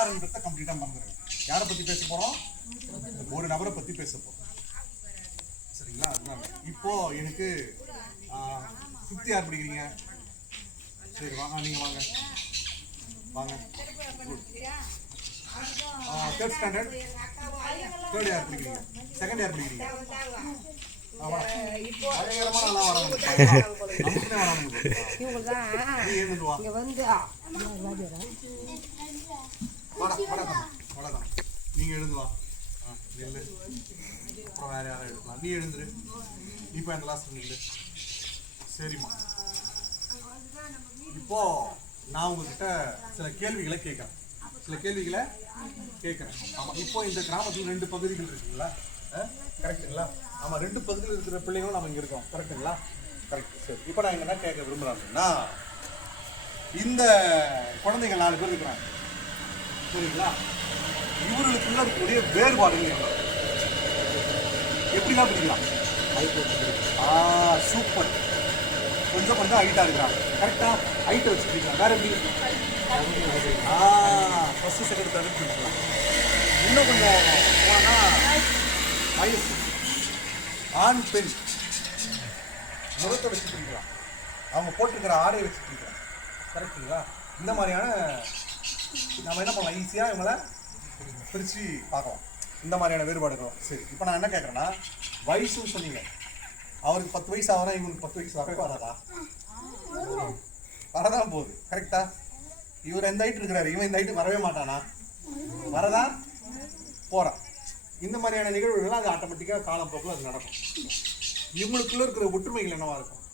யாருன்றத கம்ப்ளீட்டா மறந்துடுங்க. யாரை பத்தி பேச போறோம்? ஒரு நபரை பத்தி பேச போறோம். சரிங்களா? அதுதான். இப்போ எனக்கு 5th யார் படிக்கிறீங்க? சரி வாங்க, நீங்க வாங்க வாங்க. 3rd standard. 3rd யார் படிக்கிறீங்க? 2nd யார் படிக்கிறீங்க? பயங்கரமா நல்லா வராங்க. நீங்க எழுந்து வா. நெல்லு. அப்புறம் வேற யாரும் எடுக்கலாம். நீ எழுந்துரு. இப்ப என் கிளாஸ் நில்லு. சரிம்மா. இப்போ நான் உங்ககிட்ட சில கேள்விகளை கேட்கறேன். ஆமா, இப்போ இந்த கிராமத்துல 2 பகுதிகள் இருக்குங்களா? கரெக்டுங்களா? ஆமா, 2 பகுதியில் இருக்கிற பிள்ளைங்களும் நம்ம இங்க இருக்கோம். கரெக்டுங்களா? கரெக்ட். சரி, இப்போ நான் என்ன கேட்க விரும்புறேன்னா, இந்த குழந்தைகள் 4 பேர் இருக்கிறாங்க. சரிங்களா? இவர்களுக்குள்ள இருக்கக்கூடிய வேறுபாடுகள் எப்படிலாம் பிடிக்கலாம்? சூப்பர். கொஞ்சம் ஹைட்டா இருக்கிறாங்க. கரெக்டா? ஹைட்டை வச்சுருக்கலாம். வேற எப்படி? ஃபர்ஸ்ட் செகண்ட் தேர்ட் பிடிக்கலாம். இன்னும் கொஞ்சம் போனா வயசு, ஆண் பெண் முகத்தை வச்சு பிடிக்கலாம். அவங்க போட்டிருக்கிற ஆடையை வச்சு பிடிக்கலாம். கரெக்டுங்களா? இந்த மாதிரியான நம்ம என்ன பண்ணலாம்? ஈஸியாக இவங்களை பிரித்து பார்க்கலாம். இந்த மாதிரியான வேறுபாடுகளும். சரி, இப்போ நான் என்ன கேட்குறேன்னா, வயசுன்னு சொன்னீங்க. அவருக்கு 10 வயசு ஆகிறா, இவனுக்கு 10 வயசு ஆகவே வராதா? வரதான் போகுது. கரெக்டா? இவர் எந்த ஹைட் இருக்கிறாரு, இவன் இந்த ஹைட்டு வரவே மாட்டானா? வரதா போகிறான். இந்த மாதிரியான நிகழ்வுகள்லாம் அது ஆட்டோமேட்டிக்காக காலப்போக்கில் அது நடக்கும். இவங்களுக்குள்ள இருக்கிற ஒற்றுமைகள் என்னவா இருக்கும்?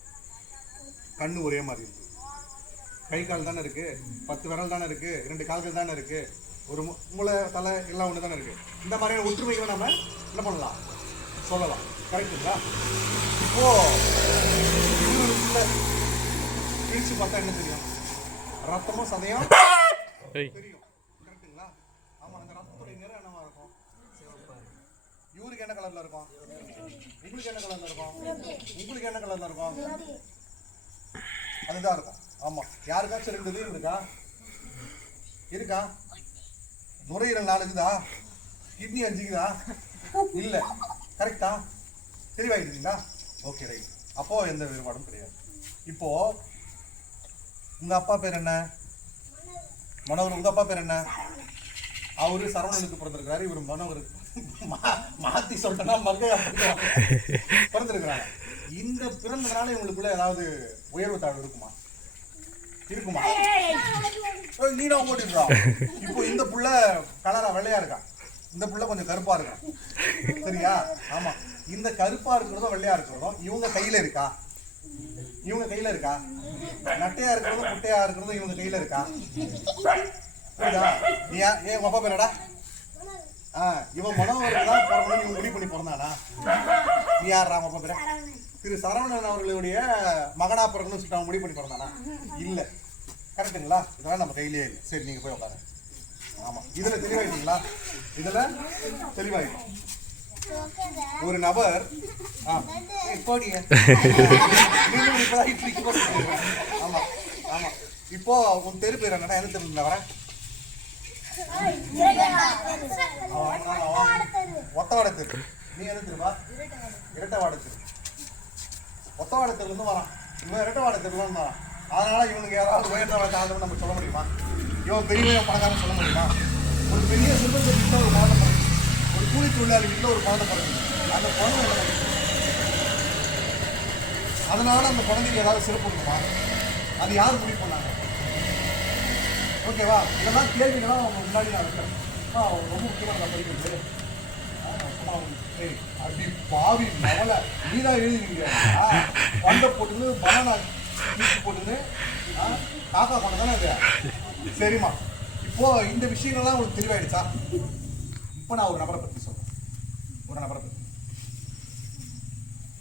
கண்ணு ஒரே மாதிரி இருக்கு, கை கால் தானே இருக்கு, 10 விரல் தானே இருக்கு, 2 கால்கள் தானே இருக்கு, ஒரு மூளை தலை எல்லாம் ஒன்று தானே இருக்கு. இந்த மாதிரியான ஒற்றுமைகளை நம்ம என்ன பண்ணலாம்? சொல்லலாம். கரெக்டுங்களா? இப்போ இவங்களுக்குள்ள பிரிச்சு பார்த்தா என்ன தெரியும்? ரத்தமும் சதையும் தெரியும். கரெக்டுங்களா? ஆமா, அந்த ரத்தத்துடைய நிறம் என்னவா இருக்கும்? இவருக்கு என்ன கலர்ல இருக்கும்? உங்களுக்கு என்ன கலர்ல இருக்கும்? உங்களுக்கு என்ன கலர்ல இருக்கும்? அதுதான் இருக்கும். ஆமா, யாருக்காச்சும் 2 லீவ் இருக்கா? நுரையீரல் 4 இருக்குதா? கிட்னி 5 இருக்குதா? இல்ல. கரெக்டா? தெளிவாகிடுங்களா? Okay, right. அப்போ எந்த வேறுபாடும் கிடையாது. இப்போ உங்க அப்பா பேர் என்ன? மனோகர். உங்க அப்பா பேர் என்ன? அவரு சரவணனுக்கு பிறந்திருக்கிறாரு, இவர் மனோகருக்கு மாத்தி சொல்லிட்டேன்னா மங்கையா பிறந்திருக்கிறாங்க. இந்த பிறந்ததுனால இவங்களுக்குள்ள ஏதாவது உயர்வு தாழ்வு இருக்குமா? நீனா ஓடிடுறா. இப்போ இந்த புள்ள கலரா வெள்ளையா இருக்கா, இந்த புள்ள கொஞ்சம் கருப்பா இருக்கா. சரியா? ஆமா, இந்த கருப்பா இருக்கிறதும் வெள்ளையா இருக்கிறதும் இவங்க கையில இருக்கா? நட்டையா இருக்கிறதும் குட்டையா இருக்கிறதும் இவங்க கையில இருக்கா? நீ ஏன் உங்க அப்பா பேரடா? இவன் மனோகருக்கு தான் பிறக்கணும் இவங்க முடிவு பண்ணி பிறந்தானா? நீ யாரா? உங்க அப்பா பேர திரு சரவணன் அவர்களுடைய மகனா பிறக்கணும்னு சொல்லிட்டு அவன் முடிவு பண்ணி பிறந்தானா? இல்ல. கரெக்டுங்களா? இதெல்லாம் நம்ம கையிலேயே இல்லை. சரி, நீங்க போய் உட்காருங்க. ஆமா, இதுல தெளிவாயிட்டீங்களா? ஒரு நபர் ஆமா ஆமா. இப்போ உன் தெரு பேர் என்னடா? என்ன தெருல வர? ஒத்தவாட தெரு. நீ என்ன தெருவா? இரட்டவாட தெரு. ஒத்தவாட தெருல இருந்து வரான், இவன் இரட்டவாட தெருல இருந்து வரான். அதனால இவனுக்கு யாராவது உயர்ந்த தாழ்ந்து நம்ம சொல்ல முடியுமா? இவன் பெரிய பணக்காரன் சொல்ல முடியுமா? ஒரு பெரிய சிறுவன் வீட்டில் ஒரு குழந்தை பிறகு, ஒரு கூலி தொழிலாளி வீட்டில் ஒரு குழந்தை பிறகு, அந்த குழந்தை என்ன பண்ணுது? அதனால அந்த குழந்தைக்கு ஏதாவது சிறப்பு இருக்குமா? அது யார் முடிவு பண்ணாங்க? ஓகேவா? இதெல்லாம் கேள்விகளாம் அவங்க முன்னாடி நான் வைக்கிறேன். ரொம்ப முக்கியமாக நான் படிக்கிறது. சரி, அப்படி பாவி மவள நீதான் எழுதிருக்கீங்க. பண்டை போட்டுன்னு பனானா போட்டுன்னு காக்கா கொண்டு தானே அது. சரிம்மா, இப்போ இந்த விஷயங்கள்லாம் உங்களுக்கு தெளிவாயிடுச்சா? இப்போ நான் ஒரு நபரை பற்றி சொல்றேன்.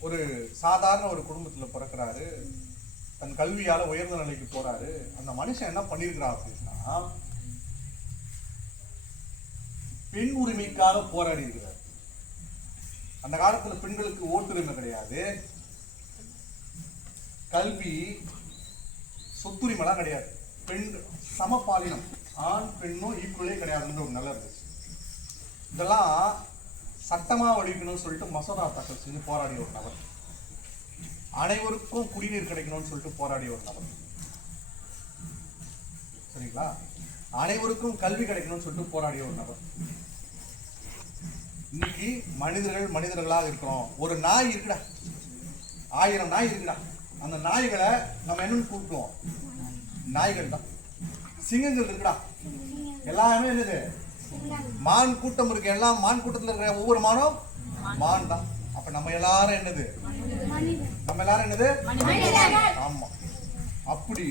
ஒரு சாதாரண ஒரு குடும்பத்தில் பிறக்கிறாரு, தன் கல்வியால உயர்ந்த நிலைக்கு போறாரு. அந்த மனுஷன் என்ன பண்ணிருக்கிறார் அப்படின்னா, பெண் உரிமைக்காக போராடி இருக்கிறார். அந்த காலத்துல பெண்களுக்கு ஓட்டுரிமை கிடையாது, கல்வி சொத்துரிமைலாம் கிடையாது. பெண் சமபாலினம் ஆண் பெண்ணும் ஈக்குவலே கிடையாதுன்ற ஒரு நிலை இருந்துச்சு. இதெல்லாம் சட்டமா வடிக்கணும்னு சொல்லிட்டு மசோதா தாக்கல் செஞ்சு போராடிய ஒரு நபர். அனைவருக்கும் குடிநீர் கிடைக்கணும்னு சொல்லிட்டு போராடிய ஒரு நபர். சரிங்களா? அனைவருக்கும் கல்வி கிடைக்கணும்னு சொல்லிட்டு போராடிய ஒரு நபர். இன்னைக்கு மனிதர்களாக இருக்கிறோம். ஒரு நாய் இருக்குடா, 1000 நாய் இருக்குடா, அந்த நாய்களை நம்ம என்னன்னு கூப்பிடுவோம்? நாய்கள் தான். சிங்கங்கள் இருக்குடா, எல்லாமே என்னது? மான் கூட்டம் இருக்கு. எல்லாம் மான் கூட்டத்தில் இருக்கிற ஒவ்வொரு மானும் மான் தான். அப்ப நம்ம எல்லாரும் என்னது? நம்ம எல்லாரும் என்னது? ஆமா. அப்படி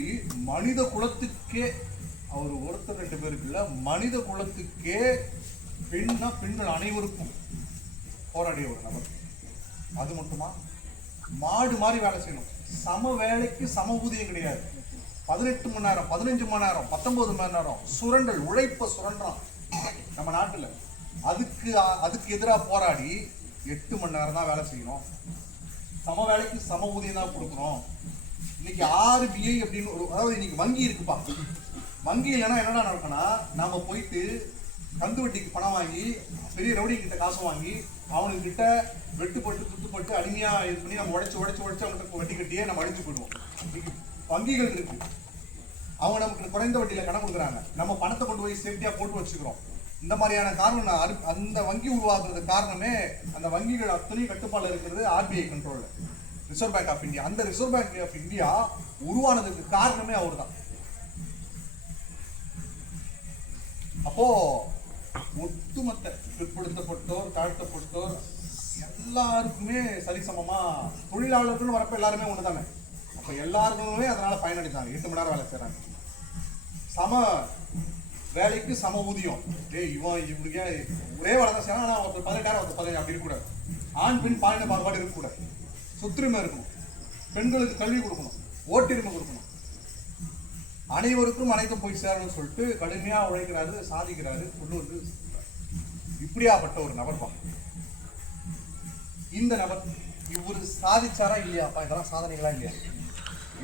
மனித குலத்துக்கே அவர் ஒருத்தர் 2 பேருக்கு இல்ல, மனித குலத்துக்கே பெண்கள் அனைவருக்கும் போராடிய ஒரு நபர். அது மட்டுமா? மாடு மாதிரி வேலை செய்யணும். சம வேலைக்கு சம ஊதியம் கிடையாது. 18 மணி நேரம், 15 மணி நேரம், 19 மணி நேரம் சுரண்டல், உழைப்ப சுரண்டான் நம்ம நாட்டுல. அதுக்கு எதிராக போராடி 8 மணி நேரம் தான் வேலை செய்யணும். சம வேலைக்கு சம ஊதியம் தான் கொடுக்கணும். இன்னைக்கு RBI அப்படின்னு அதாவது இன்னைக்கு வங்கி இருக்குப்பா. வங்கி இல்லைன்னா என்னடா நடக்கும்னா, நாம போயிட்டு கந்து வட்டிக்கு பணம் வாங்கி பெரிய ரவுடி கிட்ட காசு வாங்கி அவனுக்கு கிட்ட வெட்டுப்பட்டு குத்துப்பட்டு அடிமையா இது பண்ணி நம்ம உடைச்சு அவனுக்கு வட்டி கட்டியே நம்ம அழிஞ்சு போயிடுவோம். வங்கிகள் இருக்கு, அவங்க நமக்கு குறைந்த வட்டியில கடன் கொடுக்குறாங்க. நம்ம பணத்தை கொண்டு போய் சேஃப்டியா போட்டு வச்சுக்கிறோம். இந்த மாதிரியான காரணம் அந்த வங்கி உருவாக்குறது காரணமே அந்த வங்கிகள் அத்தனையும் கட்டுப்பாடு இருக்கிறது RBI கண்ட்ரோல்ல, ரிசர்வ் பேங்க் ஆஃப் இந்தியா. அந்த ரிசர்வ் பேங்க் ஆஃப் இந்தியா உருவானதுக்கு காரணமே அவர் தான். அப்போ ஒட்டுமொத்த பிற்படுத்தப்பட்டோர், தாழ்த்தப்பட்டோர் எல்லாருக்குமே சரிசமமா தொழிலாளர்கள் வரப்ப எல்லாருமே ஒண்ணுதானே. அப்ப எல்லாருக்குமே அதனால பயனடைந்தாங்க. 8 மணி நேரம் வேலை செய்யறாங்க. சம வேலைக்கு சம ஊதியம். இவனுக்கு ஒரே வேலை தான் செய்யலாம். ஆனா ஒருத்தர் 18,000 ஒருத்தர் 15,000 அப்படி இருக்கக்கூடாது. ஆண் பெண் பாலின பாகுபாடு இருக்கக்கூடாது. சொத்துரிமை இருக்கணும். பெண்களுக்கு கல்வி கொடுக்கணும், ஓட்டுரிமை கொடுக்கணும். அனைவருக்கும் அனைத்தும் போய் சேரணும்னு சொல்லிட்டு கடுமையா உழைக்கிறாரு, சாதிக்கிறாரு, கொண்டு வந்து இப்படியாப்பட்ட ஒரு நபர் பா. இந்த நபர் இவரு சாதிச்சாரா இல்லையாப்பா? இதெல்லாம் சாதனைகளா இல்லையா?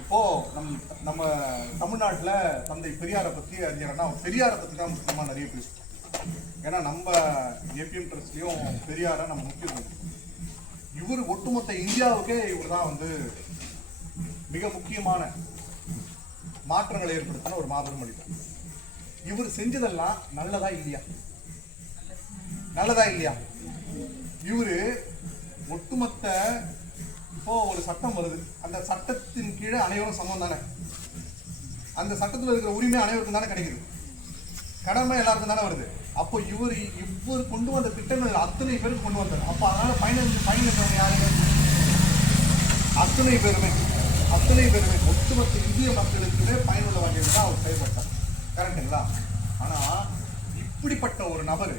இப்போ நம்ம தமிழ்நாட்டுல தந்தை பெரியாரை பத்தி அறிஞர்னா பெரியாரை பத்தி தான் முக்கியமா நிறைய பேசுவோம். ஏன்னா நம்ம APM ட்ரஸ்ட்லயும் பெரியாரை நம்ம முக்கியம். இவர் ஒட்டுமொத்த இந்தியாவுக்கே இவர் தான் வந்து மிக முக்கியமான மாற்றங்களை ஏற்படுத்தின ஒரு மாபெரும் மனிதர். இவர் செஞ்சதெல்லாம் நல்லதா இல்லையா? நல்லதா இல்லையா? இவரு ஒட்டுமொத்த இப்போ ஒரு சட்டம் வருது, அந்த சட்டத்தின் கீழே அனைவரும் சமம் தானே. அந்த சட்டத்தில் இருக்கிற உரிமை அனைவருக்கும் தானே கிடைக்குது, கடமை எல்லாருக்கும் தானே வருது. அப்போ இவர் கொண்டு வந்த திட்டங்கள் அத்தனை பேருக்கு கொண்டு வந்தார். அப்போ அதனால பயணிக்கிறவங்க யாருங்க? அத்தனை பேருமே ஒட்டுமொத்த இந்திய மக்களுக்குமே பயனுள்ள வகையில் தான் அவர் செயல்பட்டார். கரெக்டுங்களா? ஆனா இப்படிப்பட்ட ஒரு நபரு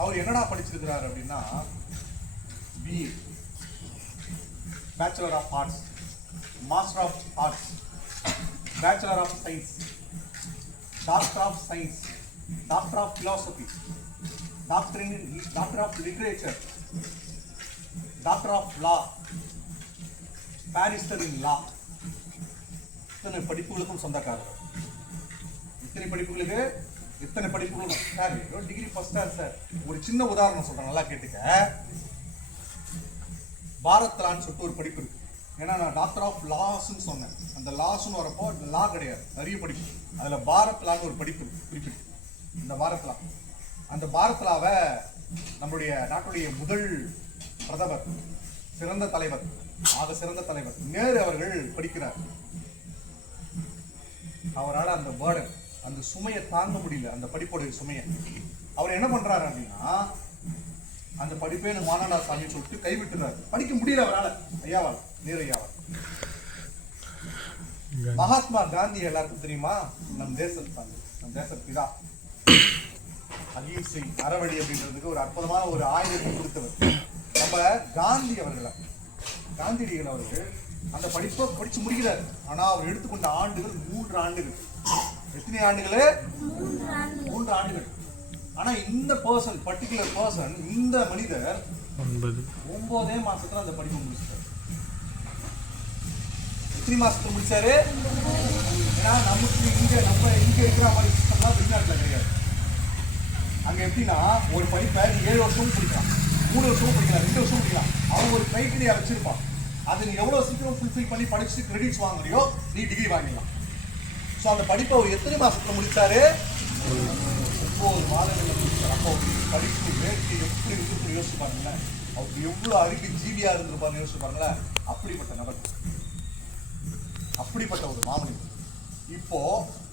அவர் என்னடா படிச்சிருக்கிறார் அப்படின்னா, BA, bachelor of arts, master of arts, bachelor of science, doctor of science, doctor of philosophy, doctor of literature, doctor of law, barrister in law. இத்தனை படிப்புகளுக்கும் சொந்தக்காரர். இத்தனை படிப்புகளுக்கும் சார் டிகிரி ஃபர்ஸ்ட் சார். ஒரு சின்ன உதாரணம் சொல்றேன், நல்லா கேட்டுக்க. பாரத் லான்னு சொல்லிட்டு ஒரு படிப்பு இருக்கு. ஏன்னா நான் டாக்டர் ஆஃப் லாஸ்ன்னு சொன்னேன். அந்த லாஸ்ன்னு வரப்போ லா கிடையாது, நிறைய படிப்பு. அதுல பாரத் லான்னு ஒரு படிப்பு குறிப்பிட்டு இந்த பாரத் லா. அந்த பாரத் லாவை நம்முடைய நாட்டுடைய முதல் பிரதமர், சிறந்த தலைவர், சிறந்த தலைவர் நேரு அவர்கள் படிக்கிறார். அவரால் அந்த பேர்டன், அந்த சுமையை தாங்க முடியல, அந்த படிப்போடைய சுமையை. அவர் என்ன பண்றாரு அப்படின்னா, அந்த படிப்பே எனக்கு மாநாடா சாமி சொல்லிட்டு கைவிட்டுறாரு. படிக்க முடியல அவரால், ஐயாவால், நேரு ஐயாவால். மகாத்மா காந்தி எல்லாருக்கும் தெரியுமா? நம் தேசப்பிதா, அகிம்சை, அறவழி அப்படின்றதுக்கு ஒரு அற்புதமான ஒரு ஆயுதத்தை கொடுத்தவர் நம்ம காந்தியடிகள் அவர்கள். அந்த படிப்பை படிச்சு முடிக்கிறார். ஆனா அவர் எடுத்துக்கொண்ட ஆண்டுகள் 3 ஆண்டுகள். எத்தனை ஆண்டுகள்? 3 ஆண்டுகள். ஆனா இந்த பர்டிகுலர் பர்சன், இந்த மனிதர் 9 மாசத்துல அந்த படிப்பு முடிச்சிட்டார். எத்தனை மாசத்துல முடிச்சாரு? ஏன்னா நமக்கு இங்க இருக்கிற மாதிரி சிஸ்டம்லாம் வெளிநாட்டுல கிடையாது. அங்க எப்படின்னா ஒரு படிப்பை 7 வருஷமும் படிக்கலாம், 3 வருஷமும் படிக்கலாம், 2 வருஷமும் படிக்கலாம். அவன் ஒரு கிரைட்டீரியா வச்சிருப்பான். அதை நீ எவ்வளவு சீக்கிரம் ஃபுல்ஃபில் பண்ணி படிச்சு கிரெடிட்ஸ் வாங்குறியோ நீ டிகிரி வாங்கிடலாம். ஸோ அந்த படிப்பை அவர் எத்தனை மாசத்துல முடிச்சாரு? 9 மாதங்கள்ல முடிச்சார். அப்போ படிப்பு வேட்கை எப்படி இருக்கு யோசிச்சு பாருங்களேன். அவருக்கு எவ்வளவு அறிவு ஜீவியா இருந்திருப்பாரு யோசிச்சு பாருங்களேன். அப்படிப்பட்ட நபர், அப்படிப்பட்ட ஒரு மாமனிதர். இப்போ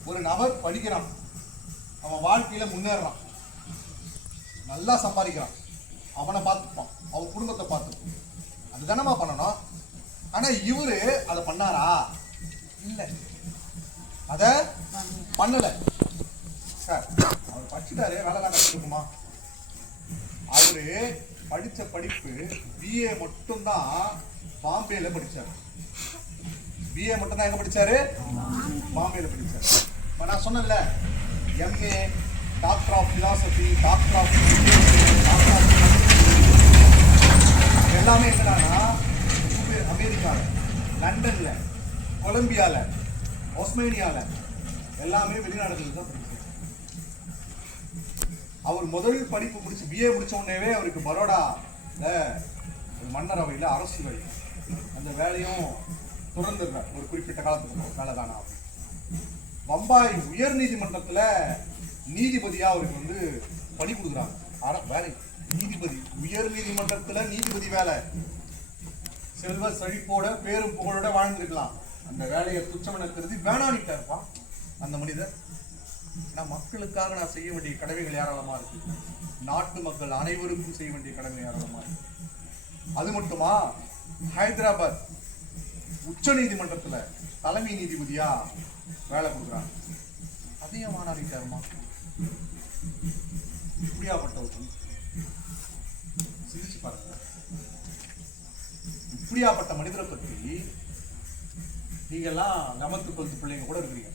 ஒரு நபர் படிக்கிறான், அவன் வாழ்க்கையில முன்னேறான், நல்லா சம்பாதிக்கிறான், அவனை பார்த்துப்பான், அவன் குடும்பத்தை பார்த்துப்பான், அதுதானமா பண்ணணும். ஆனா இவரு அதை பண்ணாரா? இல்ல, அத பண்ணல. சார் அவர் படிச்சுட்டாரு, வேலை தான் கற்றுக்குமா? அவரு படிச்ச படிப்பு பிஏ மட்டும்தான் பாம்பேல படிச்சாரு. பிஏ மட்டும் தான் எங்க படிச்சாரு? பாம்பேல படிச்சாரு. நான் சொன்னேன்ல, MA, doctor of philosophy, doctor of எல்லாமே என்னன்னா அமெரிக்கால, லண்டன்ல, கொலம்பியால, ஒஸ்மேனியால எல்லாமே வெளிநாடுகளில் தான் படிச்சார். அவர் முதல் படிப்பு முடிச்சு பிஏ முடிச்ச உடனே அவருக்கு பரோடால மன்னரவையில் அரசு வேலை, அந்த வேலையும் துறந்துடுறார். ஒரு குறிப்பிட்ட காலத்துக்கு வேலை தானா. பம்பாய் உயர் நீதிமன்றத்துல நீதிபதியா அவருக்கு பணி கொடுக்குறாங்க. வேலை நீதிபதி, உயர் நீதிமன்றத்துல நீதிபதி வேலை. செல்வ செழிப்போட பேரும் புகழோட வாழ்ந்திருக்கலாம். அந்த வேலையை துச்சமென கருதி வேணானிட்டா இருப்பான் அந்த மனிதர். நான் மக்களுக்காக நான் செய்ய வேண்டிய கடமைகள் ஏராளமா இருக்கு, நாட்டு மக்கள் அனைவருக்கும் செய்ய வேண்டிய கடமை ஏராளமா இருக்கு. அது மட்டுமா, ஹைதராபாத் உச்ச நீதிமன்றத்துல தலைமை நீதிபதியா வேலை கொடுக்குறாங்க. அதையும் மாணாரிட்டாருமா. இப்படியாப்பட்ட சிரிச்சு பாருங்க. இப்படியாப்பட்ட மனிதரை பற்றி நீங்கெல்லாம் 11th 12th பிள்ளைங்க கூட இருக்கிறீங்க.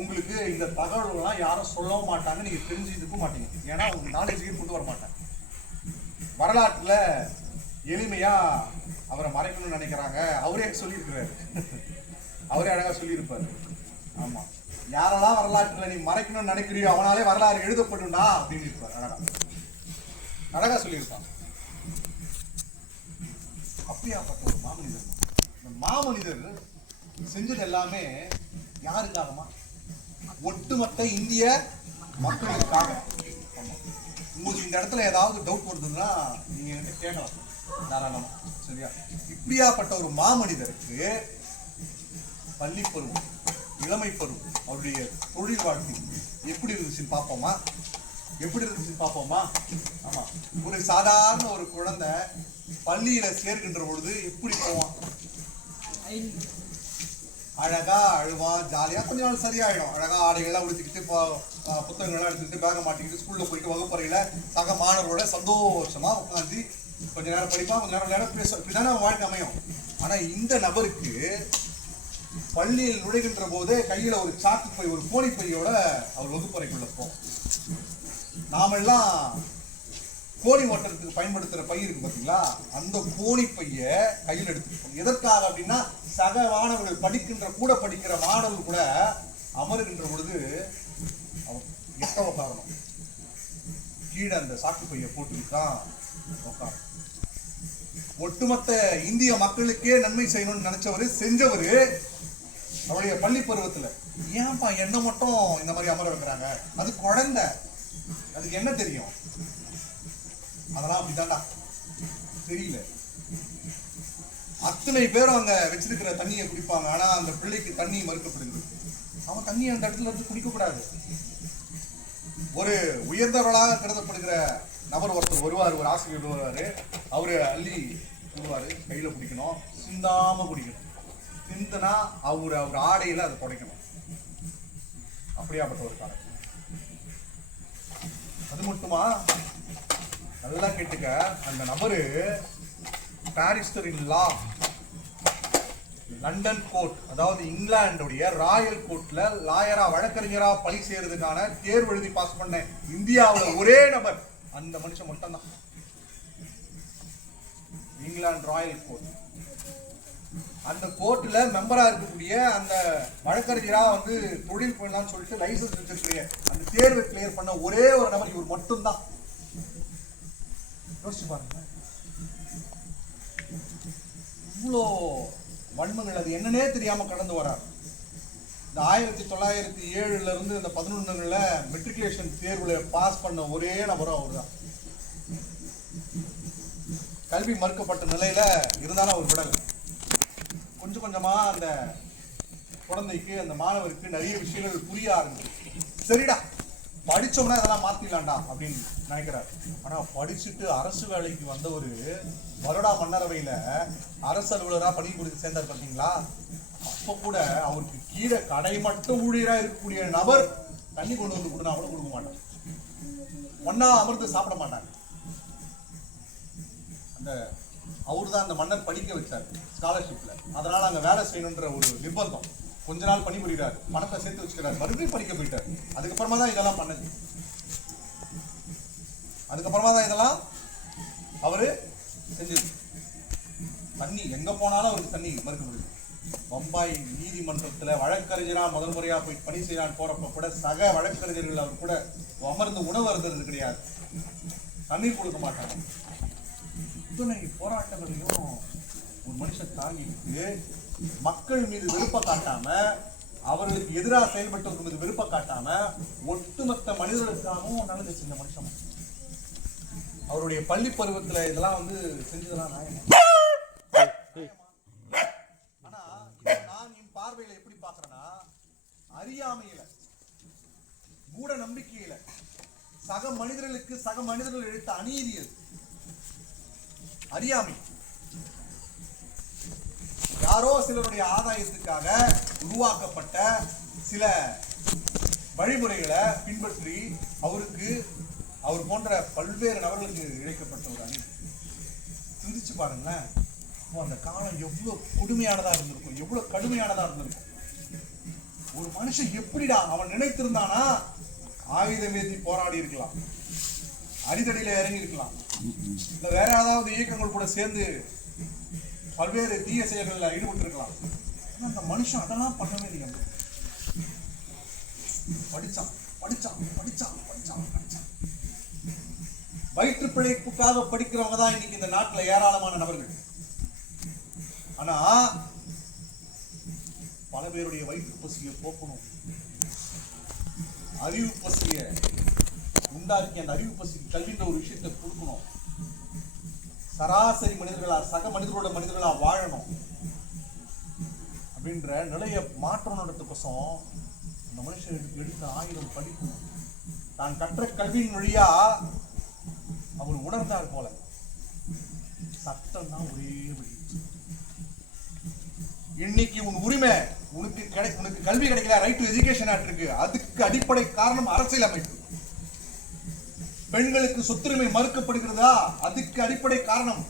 உங்களுக்கு இந்த தகவல்கள்லாம் யாரும் சொல்லவும் மாட்டாங்க, நீங்க தெரிஞ்சுக்க மாட்டீங்க. ஏன்னா உங்களுக்கு நாலேஜுக்கு கொண்டு வர மாட்டாங்க. வரலாற்றுல எளிமையா அவரை மறைக்கணும்னு நினைக்கிறாங்க. அவரே சொல்லியிருக்கிறாரு, அவரே அழகா சொல்லியிருப்பாரு. ஆமா, யாரெல்லாம் வரலாற்றுல நீ மறைக்கணும்னு நினைக்கிறியோ அவனாலே வரலாறு எழுதப்படும்டா அப்படின்னு இருப்பார். அழகா சொல்லியிருப்பான். அப்படியாப்பட்ட ஒரு மாமனிதர். இந்த மாமனிதர் செஞ்சது எல்லாமே யாருக்காகமா? ஒட்டுமொத்த இந்திய மக்களுக்காக. உங்களுக்கு இந்த இடத்துல ஏதாவது டவுட் வருதுன்னா நீங்க என்கிட்ட கேட்கலாம் தாராளமா, சரியா? இப்படியாப்பட்ட ஒரு மாமனிதருக்கு பள்ளி பருவம், இளமை பருவம், அவருடைய தொழில் வாழ்க்கை எப்படி இருந்துச்சுன்னு பார்ப்போமா? எப்படி இருந்துச்சுன்னு பார்ப்போமா? ஆமா, ஒரு சாதாரண ஒரு குழந்தை பள்ளியில சேர்க்கின்ற பொழுது எப்படி போவான்? அழகா அழுவான், ஜாலியா கொஞ்ச நாள் சரியாயிடும். அழகா ஆடைகள்லாம் உடுத்திக்கிட்டு புத்தகங்கள்லாம் எடுத்துக்கிட்டு பேக மாட்டிக்கிட்டு ஸ்கூல்ல போயிட்டு வகுப்பறையில சக மாணவரோட சந்தோஷமா உட்காந்து கொஞ்ச நேரம் படிப்பான், கொஞ்ச நேரம் பேச, இப்படிதானே வாழ்க்கை அமையும். ஆனா இந்த நபருக்கு பள்ளியில் நுழைகின்ற போதே கையில ஒரு சாக்கு பை, ஒரு கோணி பையோட அவர் வகுப்பறைக்குள்ள போவோம். நாமெல்லாம் கோணி ஓட்டுறதுக்கு பயன்படுத்துற பை இருக்கு பாத்தீங்களா, அந்த கோணி பைய கையில் எடுத்துக்கணும். எதற்காக அப்படின்னா, சக மாணவர்கள் படிக்கின்ற கூட படிக்கிற மாணவர்கள் கூட அமருகின்ற பொழுது அவர் எட்ட உட்காரணும், கீழே அந்த சாக்கு பைய போட்டுக்கிட்டு தான் உட்காரணும். ஒட்டுமொத்த இந்திய மக்களுக்கே நன்மை செய்யணும்னு நினைச்சவரு, செஞ்சவரு அவருடைய பள்ளி பருவத்துல. ஏன்பா என்ன மட்டும் இந்த மாதிரி அமர வைக்கிறாங்க? அது குழந்தை, அதுக்கு என்ன தெரியும்? அதெல்லாம் அப்படிதான்டா, தெரியல. அத்தனை பேரும் அங்க வச்சிருக்கிற தண்ணியை குடிப்பாங்க. ஆனா அந்த பிள்ளைக்கு தண்ணி மறுக்கப்படுது. அவன் தண்ணி அந்த இடத்துல இருந்து குடிக்க கூடாது. ஒரு உயர்ந்தவர்களாக கருதப்படுகிற நபர் ஒருத்தர் வருவார், ஒரு ஆசிரியர் வருவாரு, அவரு அள்ளி வருவாரு, கையில குடிக்கணும், சிந்தாம குடிக்கணும். சிந்தனா அவர் ஆடையில அதை புடைக்கணும். அப்படியாப்பட்ட ஒரு காலம். அது மட்டுமா, நல்லா கேட்டுக்க, அந்த நபரு barrister in law, London court, அதாவது இங்கிலாந்துடைய ராயல் கோர்ட்ல லாயரா, வழக்கறிஞரா பணி செய்யறதுக்கான தேர்வு எழுதி பாஸ் பண்ண இந்தியாவில் ஒரே நபர் அந்த மனுஷன் மட்டும் தான். England Royal court. அந்த கோர்ட்ல மெம்பரா இருக்கக்கூடிய அந்த வழக்கறிஞரா வந்து தொழில் பண்ணலாம்னு சொல்லிட்டு லைசன்ஸ் வச்சிருக்கிற அந்த தேர்வை கிளியர் பண்ண ஒரே ஒரு நபர் இவர் மட்டும்தான். யோசிச்சு பாருங்க, இவ்வளோ வன்மங்கள் அது என்னன்னே தெரியாம கடந்து வரார். இந்த 1907 இருந்து இந்த 11ல மெட்ரிகுலேஷன் தேர்வுல பாஸ் பண்ண ஒரே நபரும் அவர் தான். கல்வி மறுக்கப்பட்ட நிலையில இருந்தாலும் அவர் விடலை. கொஞ்சம் கொஞ்சமா அந்த குழந்தைக்கு அந்த மாணவருக்கு நிறைய விஷயங்கள் புரிய ஆரம்பிச்சு. சரிடா படிச்சோம்னா இதெல்லாம் மாத்திடலாம்டா அப்படின்னு நினைக்கிறார். ஆனா படிச்சுட்டு அரசு வேலைக்கு வந்த ஒரு பரோடா மன்னரவையில அரசு அலுவலரா பணிபுரிந்து சேர்ந்தார் பார்த்தீங்களா? அப்ப கூட அவருக்கு கீழே கடை மட்டும் ஊழியரா இருக்கக்கூடிய நபர் தண்ணி கொண்டு வந்து கொடுனா கூட கொடுக்க மாட்டார். ஒன்னா அமர்ந்து சாப்பிட மாட்டாங்க. அந்த அவரு தான் அந்த மன்னர் படிக்க வச்சார் ஸ்காலர்ஷிப்ல. அதனால அங்க வேலை செய்யணுன்ற ஒரு நிர்பந்தம். கொஞ்ச நாள் பணிபுரிகிறார், பணத்தை சேர்த்து வச்சுக்கிறார், மறுபடியும் படிக்க போயிட்டார். அதுக்கப்புறமா தான் இதெல்லாம் பண்ணது. அதுக்கப்புறமா தான் இதெல்லாம் அவரு செஞ்சது. தண்ணி எங்க போனாலும் அவருக்கு தண்ணி மறுக்க முடியும். பம்பாய் நீதிமன்றத்துல வழக்கறிஞரா முதல் முறையா போய் பணி செய்யறான்னு போறப்ப கூட சக வழக்கறிஞர்கள் அவர் கூட அமர்ந்து உணவு அருந்தது கிடையாது, தண்ணீர் கொடுக்க மாட்டாங்க. இத்தனை போராட்டங்களையும் ஒரு மனுஷன் தாங்கிட்டு மக்கள் மீது வெறுப்ப காட்டாம, அவர்களுக்கு எதிராக செயல்பட்டவர்கள் மீது வெறுப்ப காட்டாம ஒட்டுமொத்த மனிதர்களுக்காகவும் நல்லது செஞ்ச மனுஷன். அவருடைய பள்ளி பருவத்துல இதெல்லாம் வந்து செஞ்சதெல்லாம் ஆனா நான் என் பார்வையில எப்படி பாக்குறேன்னா, அறியாமையில மூட நம்பிக்கையில சக மனிதர்களுக்கு சக மனிதர்கள் எடுத்த அநீதி, அறியாமை. யாரோ சிலருடைய ஆதாயத்துக்காக உருவாக்கப்பட்ட சில வழிமுறைகளை பின்பற்றி அவருக்கு அவர் போன்ற பல்வேறு நபர்களுக்கு இழைக்கப்பட்ட ஒரு அநீதி. சிந்திச்சு பாருங்களேன், அந்த காலம் எவ்வளவு கொடுமையானதா இருந்திருக்கும், எவ்வளவு கடுமையானதா இருந்திருக்கும். ஒரு மனுஷன் எப்படிடா அவன் நினைத்திருந்தானா ஆயுதம் ஏந்தி போராடி இருக்கலாம், அடிதடியில இறங்கி இருக்கலாம், இல்ல வேற ஏதாவது இயக்கங்கள் கூட சேர்ந்து பல்வேறு தீய செயல்களில் ஈடுபட்டு இருக்கலாம். அந்த மனுஷன் அதெல்லாம் பண்ணவே இல்லை. படிச்சான் படிச்சான் படிச்சான் படிச்சான் படிச்சான். வயிற்று பிழைப்புக்காக படிக்கிறவங்க தான் இன்னைக்கு இந்த நாட்டில் ஏராளமான நபர்கள். ஆனா பல பேருடைய வயிற்று பசியை போக்கணும், அறிவு பசியை உண்டாக்கி அந்த அறிவு பசிக்கு கல்வின்ற ஒரு விஷயத்தை கொடுக்கணும், சராசரி மனிதர்களா சக மனிதர்களோட மனிதர்களா வாழணும் அப்படின்ற நிலையை மாற்றணுன்றதுக்கோசம் அந்த மனுஷன் எடுத்த ஆயுதம் படிக்கணும். தான் கற்ற கல்வியின் வழியா அவர் உணர்ந்தார் போல சட்டம் தான் ஒரே வழி. இன்னைக்கு உன் உரிமை உனக்கு கல்வி கிடைக்கல, ரைட் டு எஜுகேஷன் ஆக்ட் இருக்கு. அதுக்கு அடிப்படை காரணம் அரசியல் அமைப்பு. பெண்களுக்கு சொத்துரிமை மறுக்கப்படுகிறதா, அதுக்கு அடிப்படை காரணம்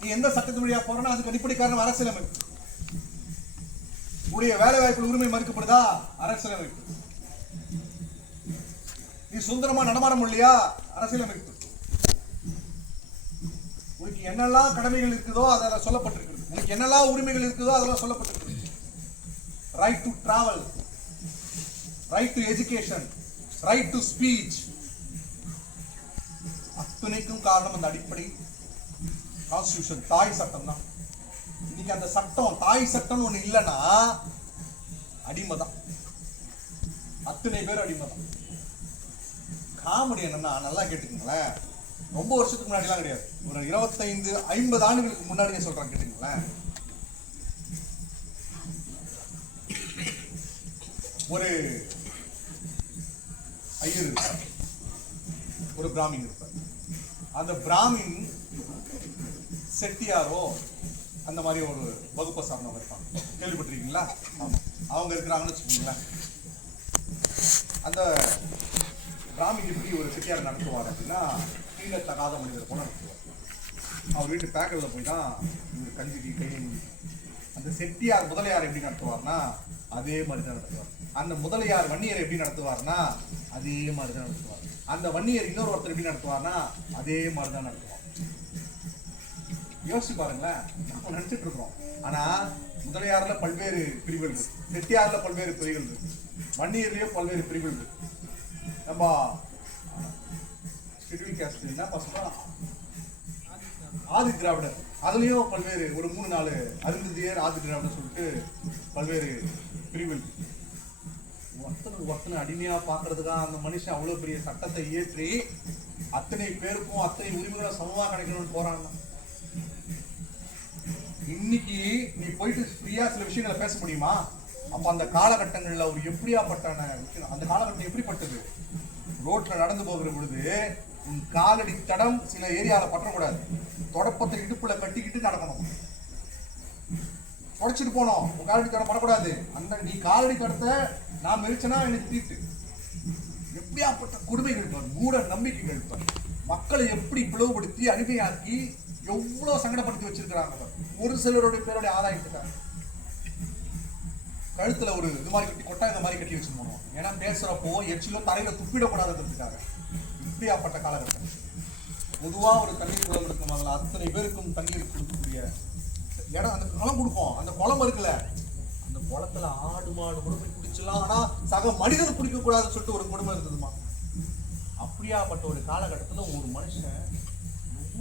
நீ எந்த சட்டத்தின் வழியா போறனா அதுக்கு அடிப்படை காரணம் அரசியலமைப்பு. உடைய வேலை வாய்ப்பு உரிமை மறுக்கப்படுதா, அரசியலமைப்பு. நீ சுதந்திரமா நடமாட முடியலையா, அரசியலமைப்பு. உனக்கு என்னெல்லாம் கடமைகள் இருக்குதோ அதெல்லாம் சொல்லப்பட்டிருக்கிறது, உனக்கு என்னெல்லாம் உரிமைகள் இருக்குதோ அதெல்லாம் சொல்லப்பட்டிருக்கிறது. Right to travel, right to education, right to speech. அத்தனைக்கும் காரணம் அந்த அடிப்படை கான்ஸ்டிடியூஷன், தாய் சட்டம் தான். இன்னைக்கு அந்த சட்டம் தாய் சட்டம் ஒண்ணு இல்லைன்னா அடிமை தான், அத்தனை பேர் அடிமை தான். காமெடி என்னன்னா, நல்லா கேட்டுக்கீங்களேன், ரொம்ப வருஷத்துக்கு முன்னாடி எல்லாம் கிடையாது, ஒரு 25-50 ஆண்டுகளுக்கு முன்னாடியே சொல்றாங்க, கேட்டுக்கீங்களேன். ஒரு ஐயர் இருப்பார், ஒரு பிராமின் இருப்பார். அந்த பிராமின் செட்டியாரோ அந்த மாதிரி ஒரு வகுப்பை சார்ந்தவங்க இருப்பாங்க, கேள்விப்பட்டிருக்கீங்களா? ஆமா, அவங்க இருக்கிறாங்கன்னு வச்சுக்கோங்களேன். அந்த பிராமின் எப்படி ஒரு செட்டியாரை நடத்துவார் அப்படின்னா, கீழே தகாத மனிதர் போல நடத்துவார். அவர் வீட்டு பேக்கரில் போய் தான் இவர் கஞ்சிக்கு கை. அந்த செட்டியார் முதலியார் எப்படி நடத்துவார்னா அதே மாதிரி தான் நடத்துவார். அந்த முதலியார் வன்னியர் எப்படி நடத்துவார்னா அதே மாதிரி தான் நடத்துவார். அந்த வன்னியர் இன்னொரு ஒருத்தர் எப்படி நடத்துவார்னா அதே மாதிரி தான் நடத்துவார். யோசிச்சு பாருங்களேன், நம்ம நினைச்சிட்டு இருக்கிறோம். ஆனா முதலியார்ல பல்வேறு பிரிவுகள் இருக்கு, செட்டியார்ல பல்வேறு பிரிவுகள் இருக்கு, வன்னியர்லயும் பல்வேறு பிரிவுகள் இருக்கு. நம்ம ஷெட்யூல் காஸ்ட் என்ன பசங்க ஆதி திராவிடர், அதுலயும் பல்வேறு ஒரு 3-4 அருந்ததியர் ஆதி திராவிடர் சொல்லிட்டு பல்வேறு பிரிவுகள். ஒருத்தனை அடிமையா பாக்குறதுக்காக அந்த மனுஷன் அவ்வளவு பெரிய சட்டத்தை இயற்றி அத்தனை பேருக்கும் அத்தனை உரிமைகளை சமமா கிடைக்கணும்னு போறாங்க. இன்னைக்கு நீ போயிட்டு ஃப்ரீயா சில விஷயங்களை பேச முடியுமா? அப்ப அந்த காலகட்டங்கள்ல ஒரு எப்படியாப்பட்டான விஷயம், அந்த காலகட்டம் எப்படிப்பட்டது? ரோட்ல நடந்து போகிற பொழுது உன் காலடி தடம் சில ஏரியால பற்றக்கூடாது, தொடப்பத்தை இடுப்புல கட்டிக்கிட்டு நடக்கணும், உடைச்சிட்டு போனோம். உன் காலடி தடம் படக்கூடாது. அந்த நீ காலடி தடத்தை நான் மெரிச்சனா எனக்கு தீட்டு. எப்படியாப்பட்ட கொடுமைகள், மூட நம்பிக்கைகள், மக்களை எப்படி பிளவுபடுத்தி அடிமையாக்கி எவ்வளவு சங்கடப்படுத்தி வச்சிருக்கிறாங்க. ஒரு சிலருடைய பேருடைய ஆதாயத்துக்காக கழுத்துல ஒரு இது மாதிரி கட்டி கொட்டா இந்த மாதிரி கட்டி வச்சு போனோம். ஏன்னா பேசுறப்போ எச்சிலும் தரையில துப்பிடக்கூடாதுன்றதுக்காக. இப்படியாப்பட்ட காலகட்டம். பொதுவா ஒரு தண்ணீர் குளம் இருக்கும், அதில் அத்தனை பேருக்கும் தண்ணீர் கொடுக்கக்கூடிய இடம், அந்த குளம் கொடுப்போம். அந்த குளம் இருக்குல்ல, அந்த குளத்துல ஆடு மாடு கூட போய் குடிச்சலாம், ஆனா சக மனிதன் குடிக்க கூடாதுன்னு சொல்லிட்டு ஒரு குடும்பம் இருந்ததுமா. அப்படியாப்பட்ட ஒரு காலகட்டத்துல ஒரு மனுஷன்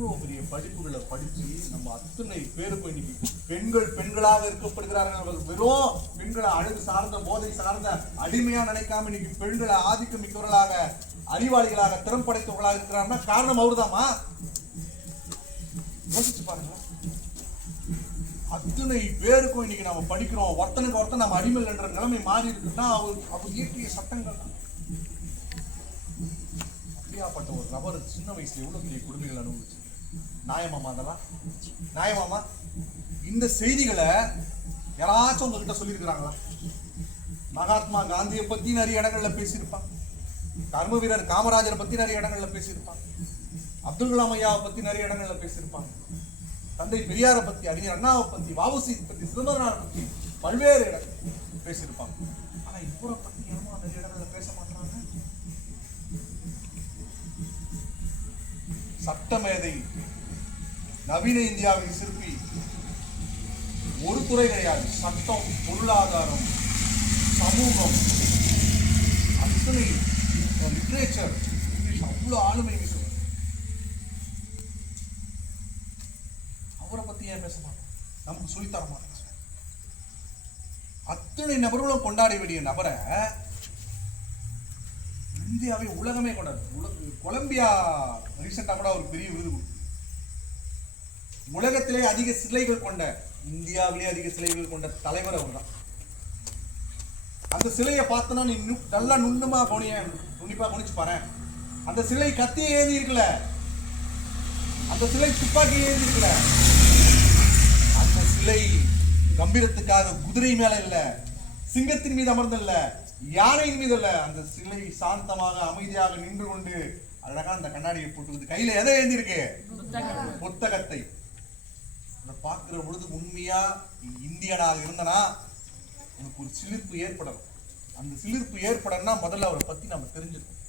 இவ்வளவு பெரிய படிப்புகளை படிச்சு நம்ம அத்தனை பேருக்கும் இன்னைக்கு பெண்களாக இருக்கப்படுகிறார்கள். வெறும் பெண்களை அழகு சார்ந்த போதை சார்ந்த அடிமையா நினைக்காம இன்னைக்கு பெண்களை ஆதிக்கம் மிக்கவர்களாக அறிவாளிகளாக திறம் படைத்தவர்களாக இருக்கிறார்னா காரணம் அவருதாமா. யோசிச்சு பாருங்க. அத்தனை பேருக்கும் இன்னைக்கு நம்ம படிக்கிறோம், ஒருத்தனுக்கு ஒருத்தன் நம்ம அடிமை என்ற நிலைமை மாறி இருக்குன்னா அவர் இயற்றிய சட்டங்கள் தான். அப்படியாப்பட்ட ஒரு நபர் சின்ன வயசுல எவ்வளவு பெரிய கொடுமைகள் அனுபவிச்சு. நியாயமாமா அதெல்லாம்? நியாயமாமா? இந்த செய்திகளை யாராச்சும் உங்ககிட்ட சொல்லியிருக்கிறாங்களா? மகாத்மா காந்தியை பத்தி நிறைய இடங்கள்ல பேசியிருப்பான், கர்ம வீரர் காமராஜரை பத்தி நிறைய இடங்கள்ல பேசியிருப்பாங்க, அப்துல் கலாம் ஐயாவை பத்தி நிறைய இடங்கள்ல பேசியிருப்பாங்க, தந்தை பெரியாரை பத்தி, அறிஞர் அண்ணாவை பத்தி, வஉசி பத்தி, சிதம்பரனாரை பத்தி பல்வேறு இடங்கள் பேசியிருப்பாங்க. ஆனா இவரை பத்தி ஏமா நிறைய இடங்கள்ல பேச மாட்டாங்க? சட்டமேதை, நவீன இந்தியாவின் சிற்பி, ஒரு துறை கிடையாது, சட்டம், பொருளாதாரம், சமூகம், அத்தனை லிட்ரேச்சர், இங்கிலீஷ் அவ்வளவு ஆளுமை சொல்ற. அவரை பத்தி ஏன் பேச மாட்டோம்? நமக்கு சொல்லித்தர மாட்டோம். அத்தனை நபர்களும் கொண்டாட வேண்டிய நபரை இந்தியாவை உலகமே கொண்டாடு. கொலம்பியா ரீசெண்டா கூட ஒரு பெரிய விருது, உலகத்திலே அதிக சிலைகள் கொண்ட, இந்தியாவிலே அதிக சிலைகள் கொண்ட தலைவர் அவர் தான். அந்த சிலையை பார்த்தனா நீ நல்லா நுண்ணுமா நுண்ணிப்பா கவனிச்சு பாரு. அந்த சிலை கத்தியை ஏந்தி இருக்கல, அந்த சிலை துப்பாக்கி ஏந்தி இருக்கல, அந்த சிலை கம்பீரத்துக்காக குதிரை மேல இல்ல, சிங்கத்தின் மீது அமர்ந்தல்ல, யானையின் மீது அல்ல, அந்த சிலை சாந்தமாக அமைதியாக நின்று கொண்டு அழகா அந்த கண்ணாடியை போட்டு கையில எதை ஏந்தி இருக்கு? புத்தகத்தை. பார்க்கிற பொழுது உண்மையா இந்தியனாக இருந்தனா உனக்கு ஒரு சிலிர்ப்பு ஏற்படணும். அந்த சிலிர்ப்பு ஏற்படணும்னா முதல்ல அவரை பத்தி நம்ம தெரிஞ்சிருக்கோம்.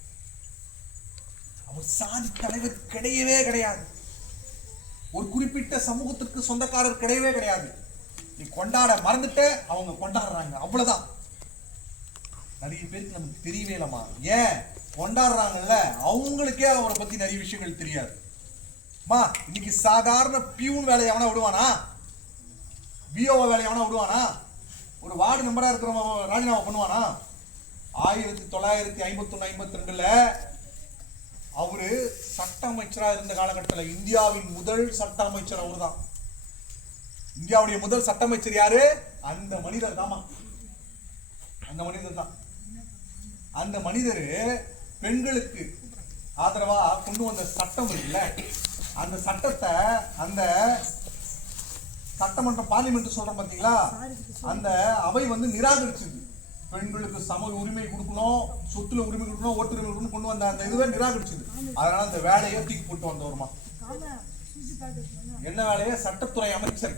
அவர் சாதி தலைவர் கிடையவே கிடையாது, ஒரு குறிப்பிட்ட சமூகத்திற்கு சொந்தக்காரர் கிடையவே கிடையாது. நீ கொண்டாட மறந்துட்ட, அவங்க கொண்டாடுறாங்க, அவ்வளவுதான். நிறைய பேருக்கு நமக்கு தெரியவே இல்லமா. ஏன் கொண்டாடுறாங்கல்ல, அவங்களுக்கே அவரை பத்தி நிறைய விஷயங்கள் தெரியாது. இன்னைக்கு சாதாரண பியூன் வேலையை எவனா விடுவானா? பிஓ வேலையை எவனா விடுவானா? ஒரு வார்டு மெம்பரா இருக்கிறவங்க ராஜினாமா பண்ணுவானா? 1951-52 அவரு சட்ட அமைச்சரா இருந்த காலகட்டத்தில் இந்தியாவின் முதல் சட்ட அமைச்சர் அவரு தான். இந்தியாவுடைய முதல் சட்ட அமைச்சர் யாரு? அந்த மனிதர் தாமா, அந்த மனிதர் தான். அந்த மனிதர் பெண்களுக்கு ஆதரவா கொண்டு வந்த சட்டம் இருக்குல்ல, அந்த சட்டத்தை, அந்த சட்டமன்றம் பார்லிமெண்ட் சொல்றோம் பாத்தீங்களா, அந்த அவை நிராகரிச்சது. பெண்களுக்கு சம உரிமை கொடுக்கணும், சொத்துல உரிமை கொடுக்கணும், ஓட்டுரிமை கொடுக்கணும் கொண்டு வந்த அந்த இதுவே நிராகரிச்சது. அதனால அந்த வேலையை தூக்கி போட்டு வந்தவருமா. என்ன வேலையை? சட்டத்துறை அமைச்சர்,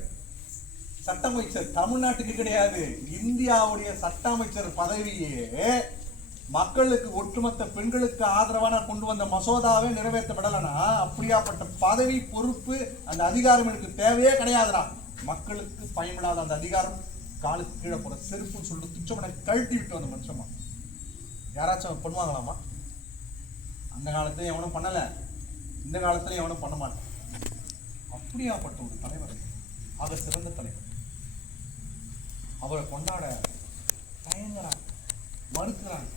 சட்ட அமைச்சர். தமிழ்நாட்டுக்கு கிடையாது, இந்தியாவுடைய சட்ட அமைச்சர் பதவியே மக்களுக்கு ஒட்டுமொத்த பெண்களுக்கு ஆதரவான கொண்டு வந்த மசோதாவே நிறைவேற்றப்படலனா அப்படியாப்பட்ட பதவி பொறுப்பு அந்த அதிகாரம் எனக்கு தேவையே கிடையாதுடா. மக்களுக்கு பயன்படாத அந்த அதிகாரம் காலுக்கு கீழே போற செருப்புன்னு சொல்லிட்டு துச்சமனை கழட்டி விட்டு வந்த மனுஷமா யாராச்சும் பண்ணுவாங்களாமா? அந்த காலத்துல எவனும் பண்ணல, இந்த காலத்துல எவனும் பண்ண மாட்டான். அப்படியாப்பட்ட ஒரு தலைவர், ஆக சிறந்த தலைவர், அவரை கொண்டாட தயங்குறாங்க, மறுக்கிறாங்க.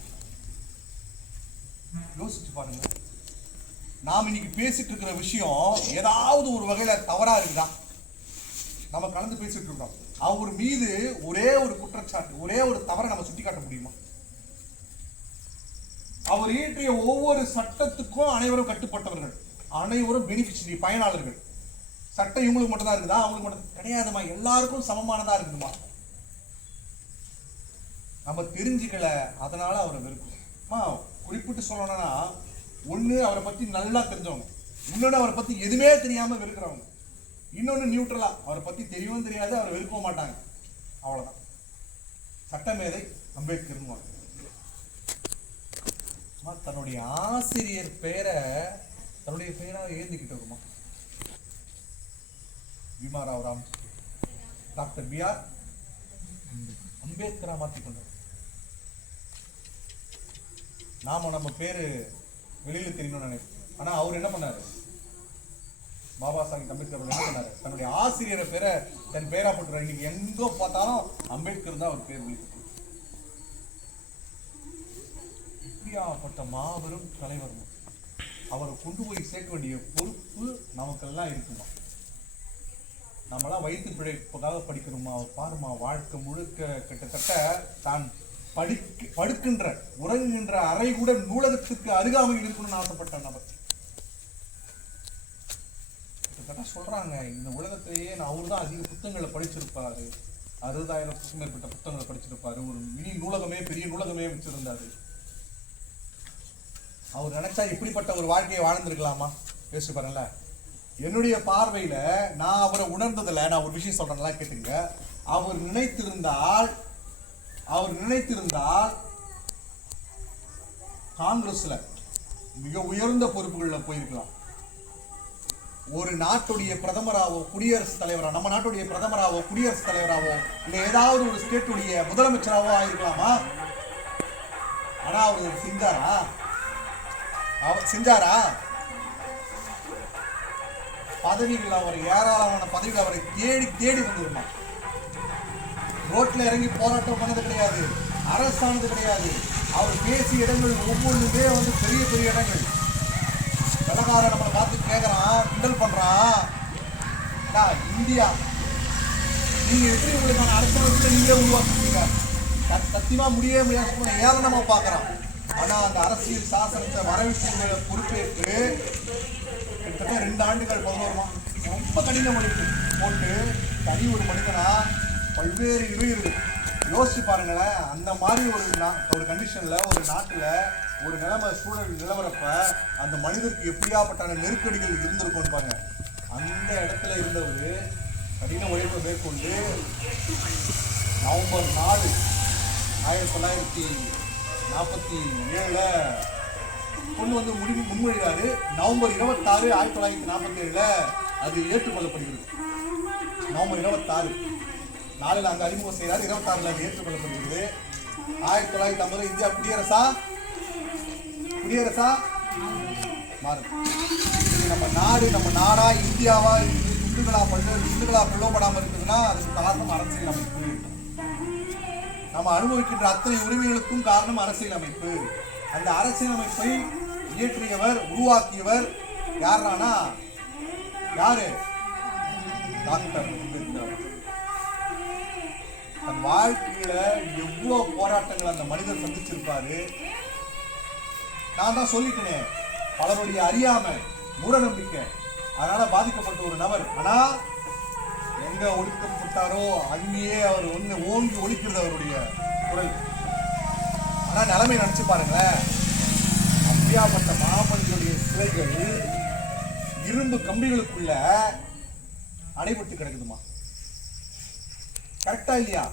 யோசிச்சு பாருங்க. நாம் இன்னைக்கு பேசிட்டு இருக்கிற விஷயம் ஏதாவது ஒரு வகையில தவறா இருக்குதா? நம்ம கலந்து பேசிட்டு இருக்கோம். அவர் மீது ஒரே ஒரு குற்றச்சாட்டு, ஒரே ஒரு தவறை நம்ம சுட்டி காட்ட முடியுமா? அவர் இயற்றிய ஒவ்வொரு சட்டத்துக்கும் அனைவரும் கட்டுப்பட்டவர்கள், அனைவரும் பெனிஃபிஷரி, பயனாளர்கள். சட்டம் இவங்களுக்கு மட்டும் தான் இருக்குதா? அவங்களுக்கு மட்டும் கிடையாதுமா. எல்லாருக்கும் சமமானதா இருக்குதுமா. நம்ம தெரிஞ்சுக்கல, அதனால அவரை வெறுக்குமா. குறிப்பிட்டு சொல்லணும்னா, ஒண்ணு அவரை பத்தி நல்லா தெரிஞ்சவங்க, இன்னொன்னு அவரை பத்தி எதுவுமே தெரியாம வெறுக்கிறவங்க, இன்னொன்னு நியூட்ரலா அவரை பத்தி தெரியவும் தெரியாது, அவரை வெறுக்கவும் மாட்டாங்க. அவ்வளவுதான். சட்டமேதை அம்பேத்கர் தன்னுடைய ஆசிரியர் பெயரை தன்னுடைய பெயராக ஏந்திக்கிட்டு வருமா. Bhimrao Ram doctor B.R. அம்பேத்கரா மாற்றிக்கொண்டார். நாம நம்ம பேரு வெளியில தெரியணும்னு நினைப்போம். ஆனா அவர் என்ன பண்ணாரு? பாபா சாஹிப் அம்பேத்கர் என்ன பண்ணாரு? தன்னுடைய ஆசிரியரை பேரை தன் பேரா போட்டுறாரு. இன்னைக்கு எங்க பார்த்தாலும் அம்பேத்கர் தான் அவர் பேர் வெளியிட்டு. இப்படியாப்பட்ட மாபெரும் தலைவர், அவரை கொண்டு போய் சேர்க்க வேண்டிய பொறுப்பு நமக்கெல்லாம் இருக்குமா? நம்மளாம் வயிற்று பிழைப்புக்காக படிக்கணுமா? அவர் பாருமா, வாழ்க்கை முழுக்க கிட்டத்தட்ட தான் படுக்கின்ற உறங்குகின்ற அறை கூட நூலகத்துக்கு அருகாமையில் இருக்கணும்னு ஆசைப்பட்ட நபர். கிட்டத்தட்ட சொல்றாங்க, இந்த உலகத்திலேயே அவரு தான் அதிக புத்தகங்களை படிச்சிருப்பாரு. 60,000க்கும் மேற்பட்ட புத்தகங்களை படிச்சிருப்பாரு. ஒரு மினி நூலகமே, பெரிய நூலகமே வச்சிருந்தாரு. அவர் நினைச்சா இப்படிப்பட்ட ஒரு வாழ்க்கையை வாழ்ந்திருக்கலாமா? யோசிச்சு பாருங்கள. என்னுடைய பார்வையில நான் அவரை உணர்ந்ததில்ல. நான் ஒரு விஷயம் சொல்றேன், நல்லா கேட்டுங்க. அவர் நினைத்திருந்தால் காங்கிரஸ்ல மிக உயர்ந்த பொறுப்புகளில் போயிருக்கலாம். ஒரு நாட்டுடைய பிரதமராவோ, குடியரசுத் தலைவரா, நம்ம நாட்டுடைய பிரதமராவோ, குடியரசுத் தலைவராவோ, இல்ல ஏதாவது ஒரு ஸ்டேட்டுடைய முதலமைச்சராவோ ஆயிருக்கலாமா? ஆனா அவர் செஞ்சாரா? பதவிகள், அவர் ஏராளமான பதவிகள் அவரை தேடி தேடி வந்துருமா. ரோட்ல இறங்கி போராட்டம் பண்ணது கிடையாது, அரசானது கிடையாது. அவர் பேசிய இடங்கள் ஒவ்வொன்றுமே பெரிய பெரிய இடங்கள். வெள்ளக்காரன் நம்மளை பார்த்து கேட்கறான், கிண்டல் பண்றான், இந்தியா நீங்க எப்படி உங்களுக்கான அரசியல் நீங்களே உருவாக்குறீங்க? சத்தியமா முடியாது ஏளனமா பார்க்கறான். ஆனா அந்த அரசியல் சாசனத்தை வரவிட்டு பொறுப்பேற்று கிட்டத்தட்ட 2 ஆண்டுகள் 11 ரொம்ப கடின உழைப்பு போட்டு தனி ஒரு மனிதனா பல்வேறு இடையூறுகள். யோசிச்சு பாருங்களேன். அந்த மாதிரி ஒரு கண்டிஷன்ல, ஒரு நாட்டுல ஒரு சூழல் நிலவரப்ப அந்த மனிதருக்கு எப்படியாப்பட்ட நெருக்கடிகள் இருந்திருக்கும் பாருங்க. அந்த இடத்துல இருந்தவர் கடின உழைப்பை மேற்கொண்டு நவம்பர் 4 1947 கொண்டு முன்மொழிகிறாரு. நவம்பர் 26 1947 அது ஏற்றுக்கொள்ளப்படுகிறது. நவம்பர் 26 4 அங்க அறிமுகம் செய்யறாரு, 26 அது ஏற்றுக்கொள்ளப்படுகிறது. 1950 இந்தியா குடியரசா மாறுது. நம்ம நாடு, நம்ம நாடா இந்தியாவா இந்துக்களா பிளவுபடாம இருக்குதுன்னா அதுக்கு காரணம் அரசியல் அமைப்பு. நம்ம அனுபவிக்கின்ற அத்தனை உரிமைகளுக்கும் காரணம் அரசியல் அமைப்பு. அந்த அரசியல் அமைப்பை இயற்றியவர், உருவாக்கியவர் யாரானா யாரு? டாக்டர் அம்பேத்கர். தன் வாழ்க்கையில எவ்வளவு போராட்டங்கள் அந்த மனிதர் சந்திச்சிருப்பாரு. நான் தான் சொல்லிட்டேனே, பலருடைய அறியாம, மூட நம்பிக்கை, அதனால பாதிக்கப்பட்ட ஒரு நபர். ஆனா எங்க ஒழிக்கப்பட்டாரோ அங்கேயே அவர் ஓங்கி ஒழிக்கிறது அவருடைய குரல். ஆனா நிலைமை நினைச்சு பாருங்களேன். அப்படியாப்பட்ட மாமனிதனுடைய சிலைகள் இரும்பு கம்பிகளுக்குள்ள அடைபட்டு கிடக்குதுமா. கரெக்டா இல்லையா?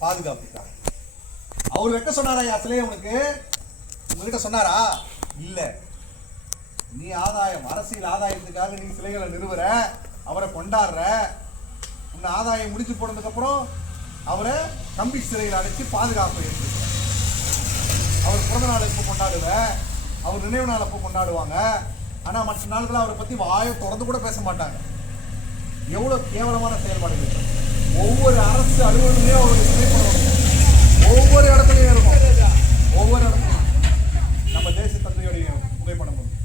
பாதுகாப்புக்காக. அவர் வைக்க சொன்னாரா சிலையை உனக்கு? உங்ககிட்ட சொன்னாரா? இல்ல. நீ ஆதாயம், அரசியல் ஆதாயத்துக்காக நீ சிலைகளை நிறுவுற, அவரை கொண்டாடுற. உன்னை ஆதாயம் முடிச்சு போனதுக்கு அப்புறம் அவரை கம்பி சிலையில் அடைச்சு பாதுகாப்பு இருக்கு. அவர் பிறந்த நாள் எப்போ கொண்டாடுவ, அவர் நினைவு நாள் எப்போ கொண்டாடுவாங்க. ஆனா மற்ற நாள்களை அவரை பத்தி வாயை தொடர்ந்து கூட பேச மாட்டாங்க. எவ்வளவு கேவலமான செயல்பாடுகள்! ஒவ்வொரு அரசு அலுவலகங்களையும் அவருடைய புகைப்படம் ஒவ்வொரு இடத்துலையும் இருக்கும். ஒவ்வொரு இடத்துலையும் நம்ம தேச தந்தையுடைய புகைப்படம் இருக்கும்,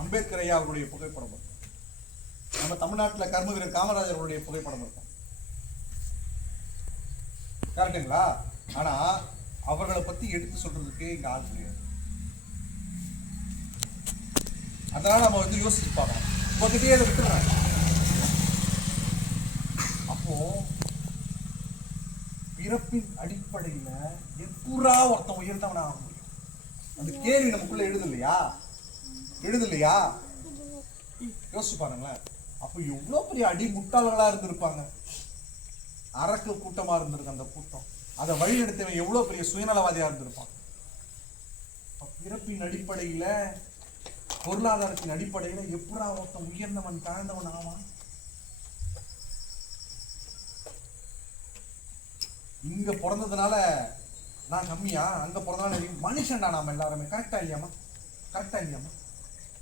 அம்பேத்கர் ஐயா அவருடைய புகைப்படம் இருக்கும், நம்ம தமிழ்நாட்டில் கர்ம வீரர் காமராஜர் அவருடைய புகைப்படம் இருக்கும். கரெக்டுங்களா? ஆனா அவர்களை பத்தி எடுத்து சொல்றதுக்கு இங்க ஆள் கிடையாது. அதனால நம்ம வந்து யோசிச்சு பார்க்கணும். உங்ககிட்டயே அதை விட்டுறாங்க. அப்போ பிறப்பின் அடிப்படையில எப்பூரா ஒருத்தன் உயர்ந்தவனா ஆக முடியும்? அந்த கேள்வி நமக்குள்ள எழுதலையா? யோசிச்சு பாருங்களேன். அப்போ எவ்வளவு பெரிய அடி முட்டாளர்களா இருந்திருப்பாங்க. அரக்கு கூட்டமா இருந்திருக்கு அந்த கூட்டம். அதை வழிநடத்தவன் எவ்வளவு பெரிய சுயநலவாதியா இருந்திருப்பான். பிறப்பின் அடிப்படையில, பொருளாதாரத்தின் அடிப்படையில எப்பூரா ஒருத்தன் உயர்ந்தவன் தாழ்ந்தவன் ஆவான்? இங்க பிறந்ததுனால நான் கம்மியா, அங்க பிறந்தனால மனுஷன்டா நாம எல்லாருமே. கரெக்டா இல்லையாமா?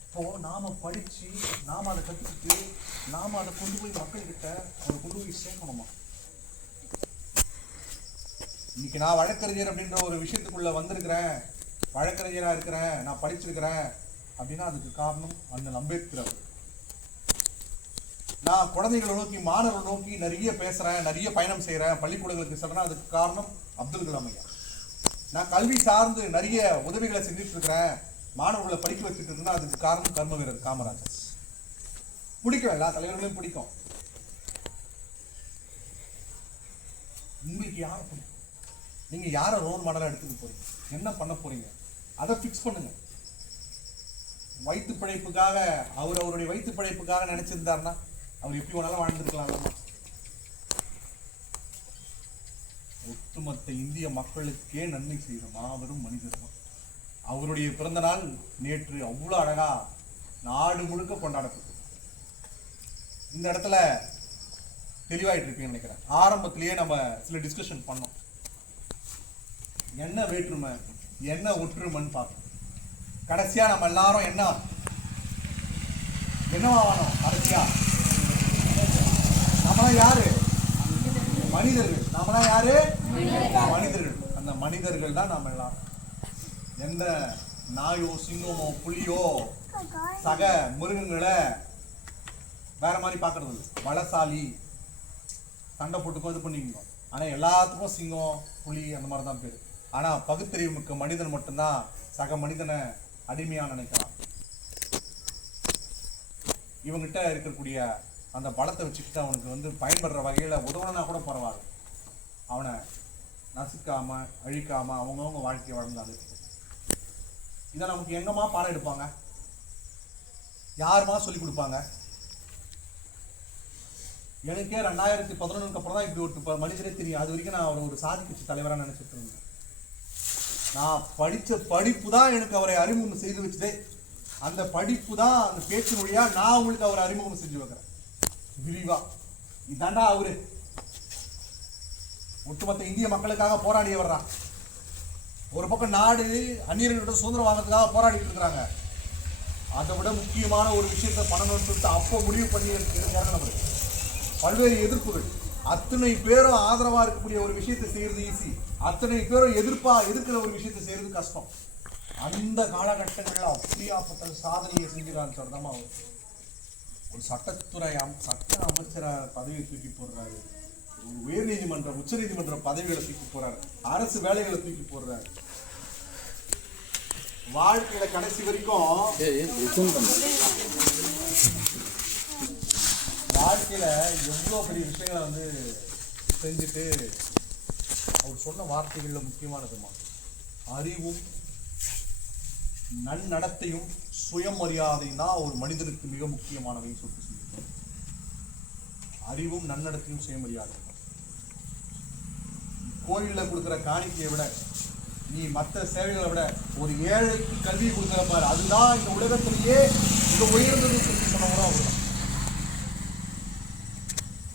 இப்போ நாம படிச்சு, நாம அதை கத்துக்கிட்டு, நாம அதை கொண்டு போய் மக்கள்கிட்ட அதை கொண்டு போய் சேர்க்கணுமா? இன்னைக்கு நான் வழக்கறிஞர் அப்படின்ற ஒரு விஷயத்துக்குள்ள வந்திருக்கிறேன், வழக்கறிஞரா இருக்கிறேன், நான் படிச்சிருக்கிறேன் அப்படின்னா அதுக்கு காரணம் அண்ணல் அம்பேத்கர். நான் குழந்தைகளை நோக்கி, மாணவர்களை நோக்கி நிறைய பேசுறேன், நிறைய பயணம் செய்யறேன், பள்ளிக்கூடங்களுக்கு செல்றேன், அதுக்கு காரணம் அப்துல் கலாம் ஐயா. நான் கல்வி சார்ந்து நிறைய உதவிகளை செஞ்சுட்டு இருக்கிறேன், மாணவர்களை படிக்க வச்சுட்டு இருக்குன்னா அதுக்கு காரணம் கர்ம வீரர் காமராஜர். பிடிக்கும், எல்லா தலைவர்களையும் பிடிக்கும். உங்களுக்கு யாரை பிடிக்கும்? நீங்க யாரை ரோல் மாடலா எடுத்துக்க போறீங்க? என்ன பண்ண போறீங்க? அதை பிக்ஸ் பண்ணுங்க. வயிற்று பிழைப்புக்காக அவருடைய வயிற்று பிழைப்புக்காக நினைச்சிருந்தாருன்னா அவர் எப்படி வேணாலும் வாழ்ந்திருக்கலாம். ஒட்டுமொத்த இந்திய மக்களுக்கே நன்மை செய்கிற மாபெரும் மனிதர் தான். அவருடைய பிறந்த நாள் நேற்று அவ்வளோ அழகா நாடு முழுக்க கொண்டாடப்பட்டது. இந்த இடத்துல தெளிவாயிட்டு இருப்பீங்கன்னு நினைக்கிறேன். ஆரம்பத்திலேயே நம்ம சில டிஸ்கஷன் பண்ணோம். என்ன வேற்றுமை, என்ன ஒற்றுமைன்னு பார்க்கணும். கடைசியா நம்ம எல்லாரும் என்னவானோம்? கடைசியா நம்மளாம் யாரு? மனிதர்கள். நம்மளாம் யாரு? மனிதர்கள். அந்த மனிதர்கள் தான் நம்ம எல்லாரும். எந்த நாயோ, சிங்கமோ, புலியோ, சக மிருகங்களை வேற மாதிரி பாக்குறது இல்லை. பலசாலி, சண்டை போட்டுக்கோ, இது பண்ணிக்கோ. ஆனா எல்லாத்துக்கும் சிங்கம், புலி அந்த மாதிரி தான் பேரு. ஆனா பகுத்தறிவு மிக்க மனிதன் மட்டும்தான் சக மனிதனை அடிமையா நினைக்கிறான். இவங்கிட்ட இருக்கக்கூடிய அந்த பலத்தை வச்சுக்கிட்டு அவனுக்கு வந்து பயன்படுற வகையில உதவனா கூட பரவாயில்ல, அவனை நசுக்காம அழிக்காம அவங்கவுங்க வாழ்க்கையை வளர்ந்தாங்க. இதை நமக்கு எங்கம்மா பாடம் எடுப்பாங்க? யாருமா சொல்லி கொடுப்பாங்க? எனக்கே 2011 அப்புறம் தான் இப்படி ஒரு மனுஷரே தெரியும். அது வரைக்கும் நான் அவரை ஒரு சாதி கட்சி தலைவராக நினைச்சிட்டு இருந்தேன். நான் படித்த படிப்பு தான் எனக்கு அவரை அறிமுகம் செய்து வச்சதே. அந்த படிப்பு தான், அந்த பேச்சு மொழியா நான் உங்களுக்கு அவரை அறிமுகம் செஞ்சு வைக்கிறேன் விரிவா. இதாண்டா அவரு ஒட்டுமொத்த இந்திய மக்களுக்காக போராடியவர்றா. ஒரு பக்கம் நாடு அந்நியர்களிடம் சுதந்திரம் வாங்கிறதுக்காக போராடிட்டு இருக்கிறாங்க. அதை விட முக்கியமான ஒரு விஷயத்த பண்ணணும்னு சொல்லிட்டு அப்போ முடிவு பண்ணி நம்ம பல்வேறு எதிர்ப்புகள், அத்தனை பேரும் ஆதரவா இருக்கக்கூடிய ஒரு விஷயத்தை செய்யறது ஈஸி, அத்தனை பேரும் எதிர்க்கிற ஒரு விஷயத்தை செய்யறது கஷ்டம். அந்த காலகட்டங்களில் அப்படியாப்பட்ட சாதனையை செஞ்சுறான்னு சொல்றதாமா ஒரு சட்டத்துறை சட்ட அமைச்சர பதவியை தூக்கி போடுறாரு, ஒரு உயர் நீதிமன்ற உச்ச நீதிமன்ற பதவிகளை தூக்கி போறாரு, அரசு வேலைகளை தூக்கி போடுறாரு. வாழ்க்கையில கடைசி வரைக்கும் வாழ்க்கையில எவ்வளவு பெரிய விஷயங்களை வந்து செஞ்சுட்டு அவர் சொன்ன வார்த்தைகள்ல முக்கியமானதுமா அறிவும் நன்னடத்தையும் சுயமரியாதையும் தான் ஒரு மனிதனுக்கு மிக முக்கியமானவை சொல்லிட்டு சொல்லியிருக்காரு. அறிவும் நன்னடத்தையும் சுயமரியாதை. கோயில்ல கொடுக்குற காணிக்கையை விட, நீ மற்ற சேவைகளை விட ஒரு ஏழைக்கு கல்வி கொடுக்குற பாரு, அதுதான் இந்த உலகத்திலேயே மிக உயர்ந்தது சொன்னவரும் அவர்தான்.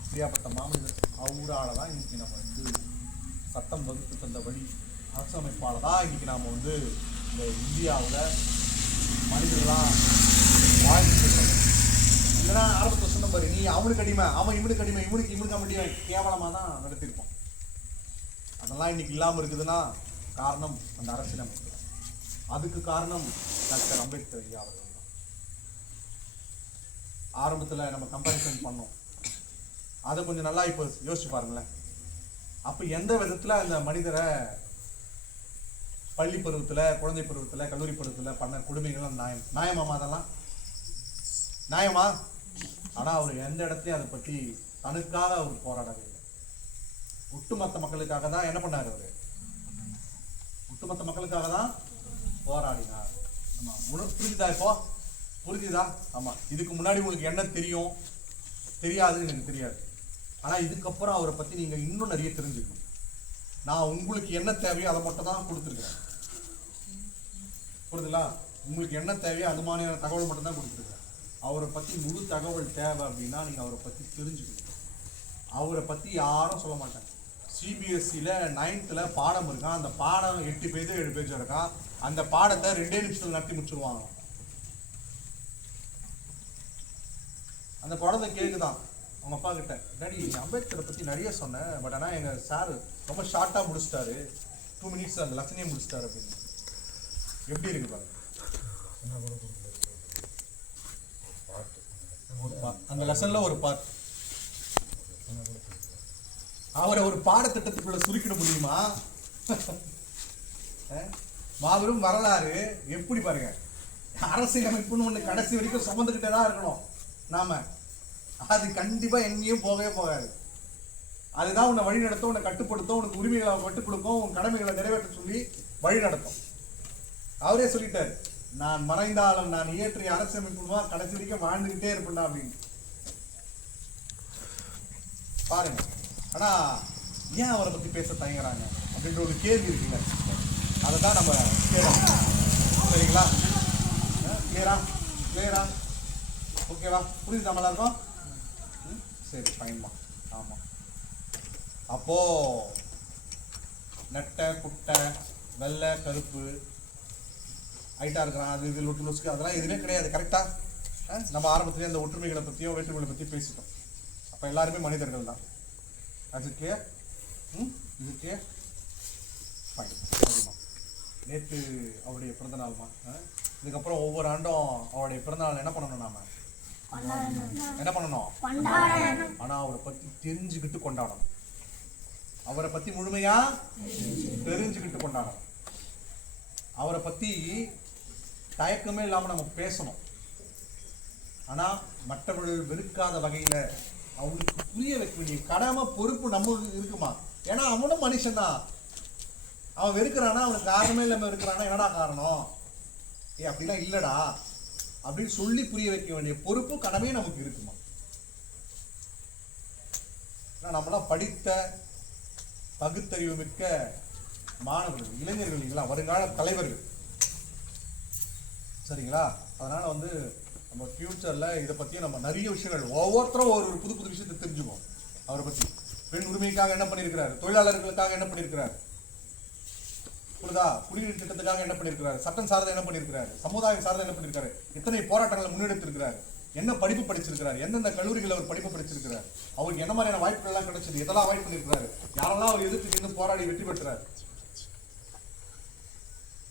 அப்படியாப்பட்ட மாமனிதர் அவரால தான் இன்னைக்கு நம்ம வந்து சட்டம் வகுத்து தந்த வழி அரசமைப்பால தான் இன்னைக்கு நாம வந்து இந்த இந்தியாவில் மனிதர்களாக வாழ்ந்துட்டு. இல்லைன்னா ஆரம்பத்தை சொன்ன பாரு, நீ அவனுக்கு அடிமை, அவன் இவனுக்கு அடிமை, இவனுக்கு முடியும் கேவலமாக தான் நடத்திருப்பான். அதெல்லாம் இன்னைக்கு இல்லாமல் இருக்குதுன்னா காரணம் அந்த அரசியலமைப்பு. அதுக்கு காரணம் டாக்டர் அம்பேத்கர் ஐயா அவர்கள் தான். ஆரம்பத்தில் நம்ம கம்பேரிசன் பண்ணோம், அதை கொஞ்சம் நல்லா இப்போ யோசிச்சு பாருங்களேன். அப்போ எந்த விதத்தில் அந்த மனிதரை பள்ளி பருவத்தில், குழந்தை பருவத்தில், கல்லூரி பருவத்தில் பண்ண கொடுமைகள் நியாயமாமா? அதெல்லாம் நியாயமா? ஆனால் அவர் எந்த இடத்துலையும் அதை பற்றி தனக்காக அவர் போராடவே இல்லை. ஒட்டுமொத்த மக்களுக்காக தான் என்ன பண்ணார் அவர்? ஒட்டுமொத்த மக்களுக்காக தான் போராடினார். ஆமாம், உனக்கு புரிஞ்சுதா? இப்போ புரிஞ்சுதா? ஆமாம். இதுக்கு முன்னாடி உங்களுக்கு என்ன தெரியும் தெரியாதுன்னு எனக்கு தெரியாது. ஆனால் இதுக்கப்புறம் அவரை பற்றி நீங்கள் இன்னும் நிறைய தெரிஞ்சுக்கணும். நான் உங்களுக்கு என்ன தேவையோ அதை மட்டும் தான் கொடுத்துருக்கேன். புரியுதுங்களா? உங்களுக்கு என்ன தேவையோ அது மாதிரியான தகவல் மட்டும் தான் கொடுத்துருக்கேன். அவரை பற்றி முழு தகவல் தேவை அப்படின்னா நீங்கள் அவரை பற்றி தெரிஞ்சுக்கணும். அவரை பற்றி யாரும் சொல்ல மாட்டாங்க. சிபிஎஸ்சியில் 9th பாடம் இருக்கான், அந்த பாடம் 8 பேஜ் 7 பேஜ் இருக்கான். அந்த பாடத்தை 2 நிமிஷத்தில் நடத்தி முடிச்சுருவாங்க. அந்த குழந்தை கேட்குதான் அவங்க அப்பா கிட்ட, டாடி அம்பேத்கரை பற்றி நிறைய சொன்னேன், பட் ஆனால் எங்கள் சார் ரொம்ப ஷார்ட்டாக முடிச்சிட்டாரு, 2 minutes அந்த லெசனே முடிச்சிட்டாரு அப்படின்னு. எப்படி இருக்கு பாருங்க. அந்த லெசன்ல ஒரு பார்ட் அவரை ஒரு பாடத்திட்டத்துக்குள்ள சுருக்கிட முடியுமா? மாபெரும் வரலாறு எப்படி பாருங்க. அரசியலமைப்புன்னு ஒண்ணு கடைசி வரைக்கும் சுமந்துக்கிட்டே தான் இருக்கணும் நாம. அது கண்டிப்பா எங்கேயும் போகவே போகாது. அதுதான் உன்னை வழி நடத்தும், உன்னை கட்டுப்படுத்தும், உனக்கு உரிமைகளை கட்டுக் கொடுக்கும், உன் கடமைகளை நிறைவேற்ற சொல்லி வழி நடத்தும். அவரே சொல்லிட்டாரு, நான் மறைந்தாலும் நான் இயற்றிய அரசியலமைப்பு கடைசி வரைக்கும் வாழ்ந்துகிட்டே இருப்பேன்டா அப்படின்னு பாருங்க. ஆனா ஏன் அவரை பத்தி பேச தயங்குறாங்க அப்படின்ற ஒரு கேள்வி இருக்குல்ல, அதை தான் நம்ம கேட்கலாம். சரிங்களா? கிளியரா ஓகேவா? புரியுது நம்மளா இருக்கும்? சரி, ஃபைன்மா. ஆமா, அப்போ நெட்டை குட்டை வெள்ளை கருப்பு ஹைட்டா இருக்கிறான், அது இது லொட்டு லொசுக்கு அதெல்லாம் எதுவுமே கிடையாது. கரெக்டா? நம்ம ஆரம்பத்திலேயே அந்த ஒற்றுமைகளை பற்றியும் வேற்றுமைகளை பற்றி பேசிட்டோம். அப்போ எல்லாருமே மனிதர்கள் தான். அது கிளியர்? இது கிளியர்? ஃபைன். சரிம்மா. நேற்று அவருடைய பிறந்தநாள்மா. இதுக்கப்புறம் ஒவ்வொரு ஆண்டும் அவருடைய பிறந்தநாள் என்ன பண்ணணும்? நாம என்ன பண்ணணும்? ஆனால் அவரை பற்றி தெரிஞ்சுக்கிட்டு கொண்டாடணும். அவரை பற்றி முழுமையா தெரிஞ்சுக்கிட்டு கொண்டாடணும். அவரை பற்றி தயக்கமே இல்லாமல் நம்ம பேசணும். ஆனால் மற்றவர்கள் வெறுக்காத வகையில் அவனுக்கு புரிய வைக்க வேண்டிய கடமை பொறுப்பு நம்மளுக்கு இருக்குமா? ஏன்னா அவனும் மனுஷன் தான். அவன் வெறுக்கிறானா, அவனுக்கு காரணமே இல்லாமல் வெறுக்கிறானா, என்னடா காரணம்? அப்படிலாம் இல்லடா அப்படின்னு சொல்லி புரிய வைக்க வேண்டிய பொறுப்பு கடமையும் நமக்கு இருக்குமா? நம்மளாம் படித்த பகுத்தறிவு மிக்க மாணவர்கள், இளைஞர்கள் இல்லைங்களா, வருங்கால தலைவர்கள். சரிங்களா? அதனால வந்து நம்ம ஃபியூச்சர்ல இதை பத்தி நம்ம நிறைய விஷயங்கள் ஒவ்வொருத்தரும் ஒரு புது புது விஷயத்தை தெரிஞ்சுக்கோம். அவரை பத்தி பெண் உரிமைக்காக என்ன பண்ணியிருக்கிறாரு, தொழிலாளர்களுக்காக என்ன பண்ணியிருக்கிறாரு, புரியுதா, குடிநீர் திட்டத்துக்காக என்ன பண்ணியிருக்கிறாரு, சட்டம் சார்ந்த என்ன பண்ணியிருக்கிறாரு, சமுதாயம் சார்ந்த என்ன பண்ணியிருக்காரு, எத்தனை போராட்டங்களை முன்னெடுத்திருக்கிறாரு, என்ன படிப்பு படிச்சிருக்கிறார், எந்தெந்த கல்லூரிகள் அவர் படிப்பு படிச்சிருக்கிறார், அவருக்கு என்ன மாதிரியான வாய்ப்புகள் எல்லாம் கிடைச்சது, எதெல்லாம் அவாய்ட் பண்ணியிருக்கிறாரு, யாரெல்லாம் அவர் எதிர்த்து நின்று போராடி வெற்றி பெற்றார்.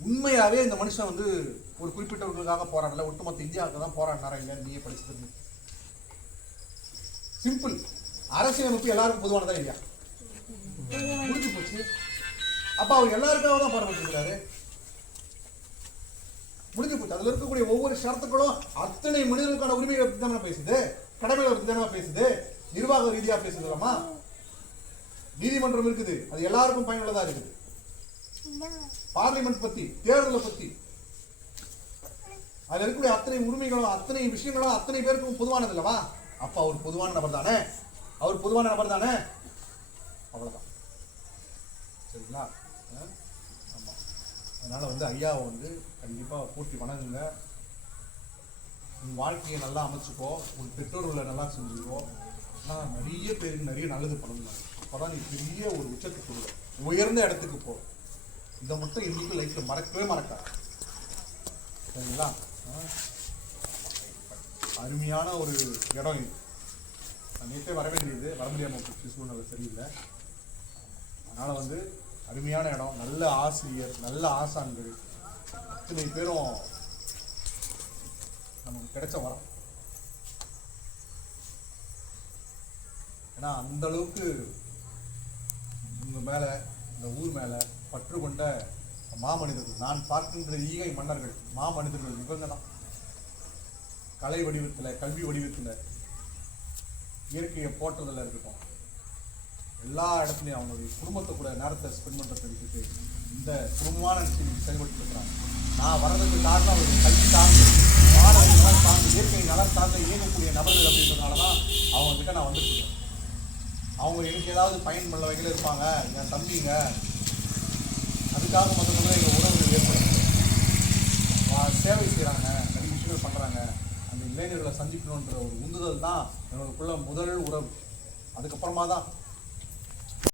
உண்மையாவே இந்த மனுஷன் வந்து ஒரு குறிப்பிட்டவர்களுக்காக போராடல, ஒட்டுமொத்த இந்தியாவுக்கு தான் போராடினாரா இல்லையா? நீயே படிச்சது சிம்பிள். அரசியலமைப்பு எல்லாருக்கும் பொதுவானதா இல்லையா? முடிஞ்சு போச்சு. அப்ப அவர் எல்லாருக்காக தான் போராடிருக்கிறாரு. முடிஞ்சு போச்சு. அதுல இருக்கக்கூடிய ஒவ்வொரு ஷரத்துக்களும் அத்தனை மனிதர்களுக்கான உரிமைகளை பற்றி தானே பேசுது, கடமைகளை பற்றி தானே பேசுது, நிர்வாக ரீதியா பேசுதுலாமா? நீதிமன்றம் இருக்குது, அது எல்லாருக்கும் பயனுள்ளதா இருக்குது. பார்லிமெண்ட் பத்தி, தேர்தலை பத்தி, அதுல இருக்கக்கூடிய அத்தனை உரிமைகளும் அத்தனை விஷயங்களும் அத்தனை பேருக்கும் பொதுவானது இல்லவா? அப்ப அவர் பொதுவான நபர் தானே, அவர் பொதுவான நபர் தானே, அவ்வளவுதான். சரிங்களா? ஆமாம். அதனால் வந்து ஐயாவை வந்து கண்டிப்பாக பூர்த்தி வணங்குங்க. உன் வாழ்க்கையை நல்லா அமைச்சுக்கோ, உன் பெற்றோர்களை நல்லா செஞ்சுக்கோ. ஆனால் நிறைய பேருக்கு நிறைய நல்லது பண்ணணும். அப்போ தான் நீ பெரிய ஒரு உச்சத்துக்கு போடுவ, உயர்ந்த இடத்துக்கு போ. இதை மட்டும் இன்னைக்கு லைஃப்பில் மறக்கவே மறக்காது. சரிங்களா? அருமையான ஒரு இடம் இது. நான் நேற்றே வர வேண்டியது, வர முடியாமல் போச்சு, சூழ்நிலை சரியில்லை. அதனால் வந்து அருமையான இடம், நல்ல ஆசிரியர், நல்ல ஆசான்கள், இத்தனை பேரும் நமக்கு கிடைச்ச வரம். ஏன்னா அந்த அளவுக்கு உங்க மேலே, இந்த ஊர் மேலே பற்று கொண்ட மாமனிதர்கள், நான் பார்க்கின்ற ஈகை மன்னர்கள், மாமனிதர்கள் இவங்க தான். கலை வடிவத்தில், கல்வி வடிவத்தில், இயற்கையை போற்றதில் இருக்கட்டும், எல்லா இடத்துலையும் அவங்களுடைய குடும்பத்தை கூட நேரத்தை ஸ்பெண்ட் பண்ணுறதை விட்டுட்டு இந்த குடும்பமான செயல்பட்டு இருக்கிறாங்க. நான் வர்றதுக்கு காரணம் அவருடைய கல்வி சார்ந்து, மாணவ நலன் சார்ந்து, இயற்கை நலன் சார்ந்து இயங்கக்கூடிய நபர்கள் அப்படின்றதுனால தான் அவங்கக்கிட்ட நான் வந்துட்டுருக்கேன். அவங்க எனக்கு ஏதாவது பயன் பண்ண வகையில் இருப்பாங்க, என் தம்பிங்க, அதுக்காக மொத்தத்தில் எங்கள் உறவுகள் ஏற்படும், சேவை செய்கிறாங்க, நிறைய விஷயங்கள் பண்ணுறாங்க, அந்த இளைஞர்களை சந்திக்கணுன்ற ஒரு உந்துதல் தான் என்னோடக்குள்ள முதல் உறவு. அதுக்கப்புறமா தான்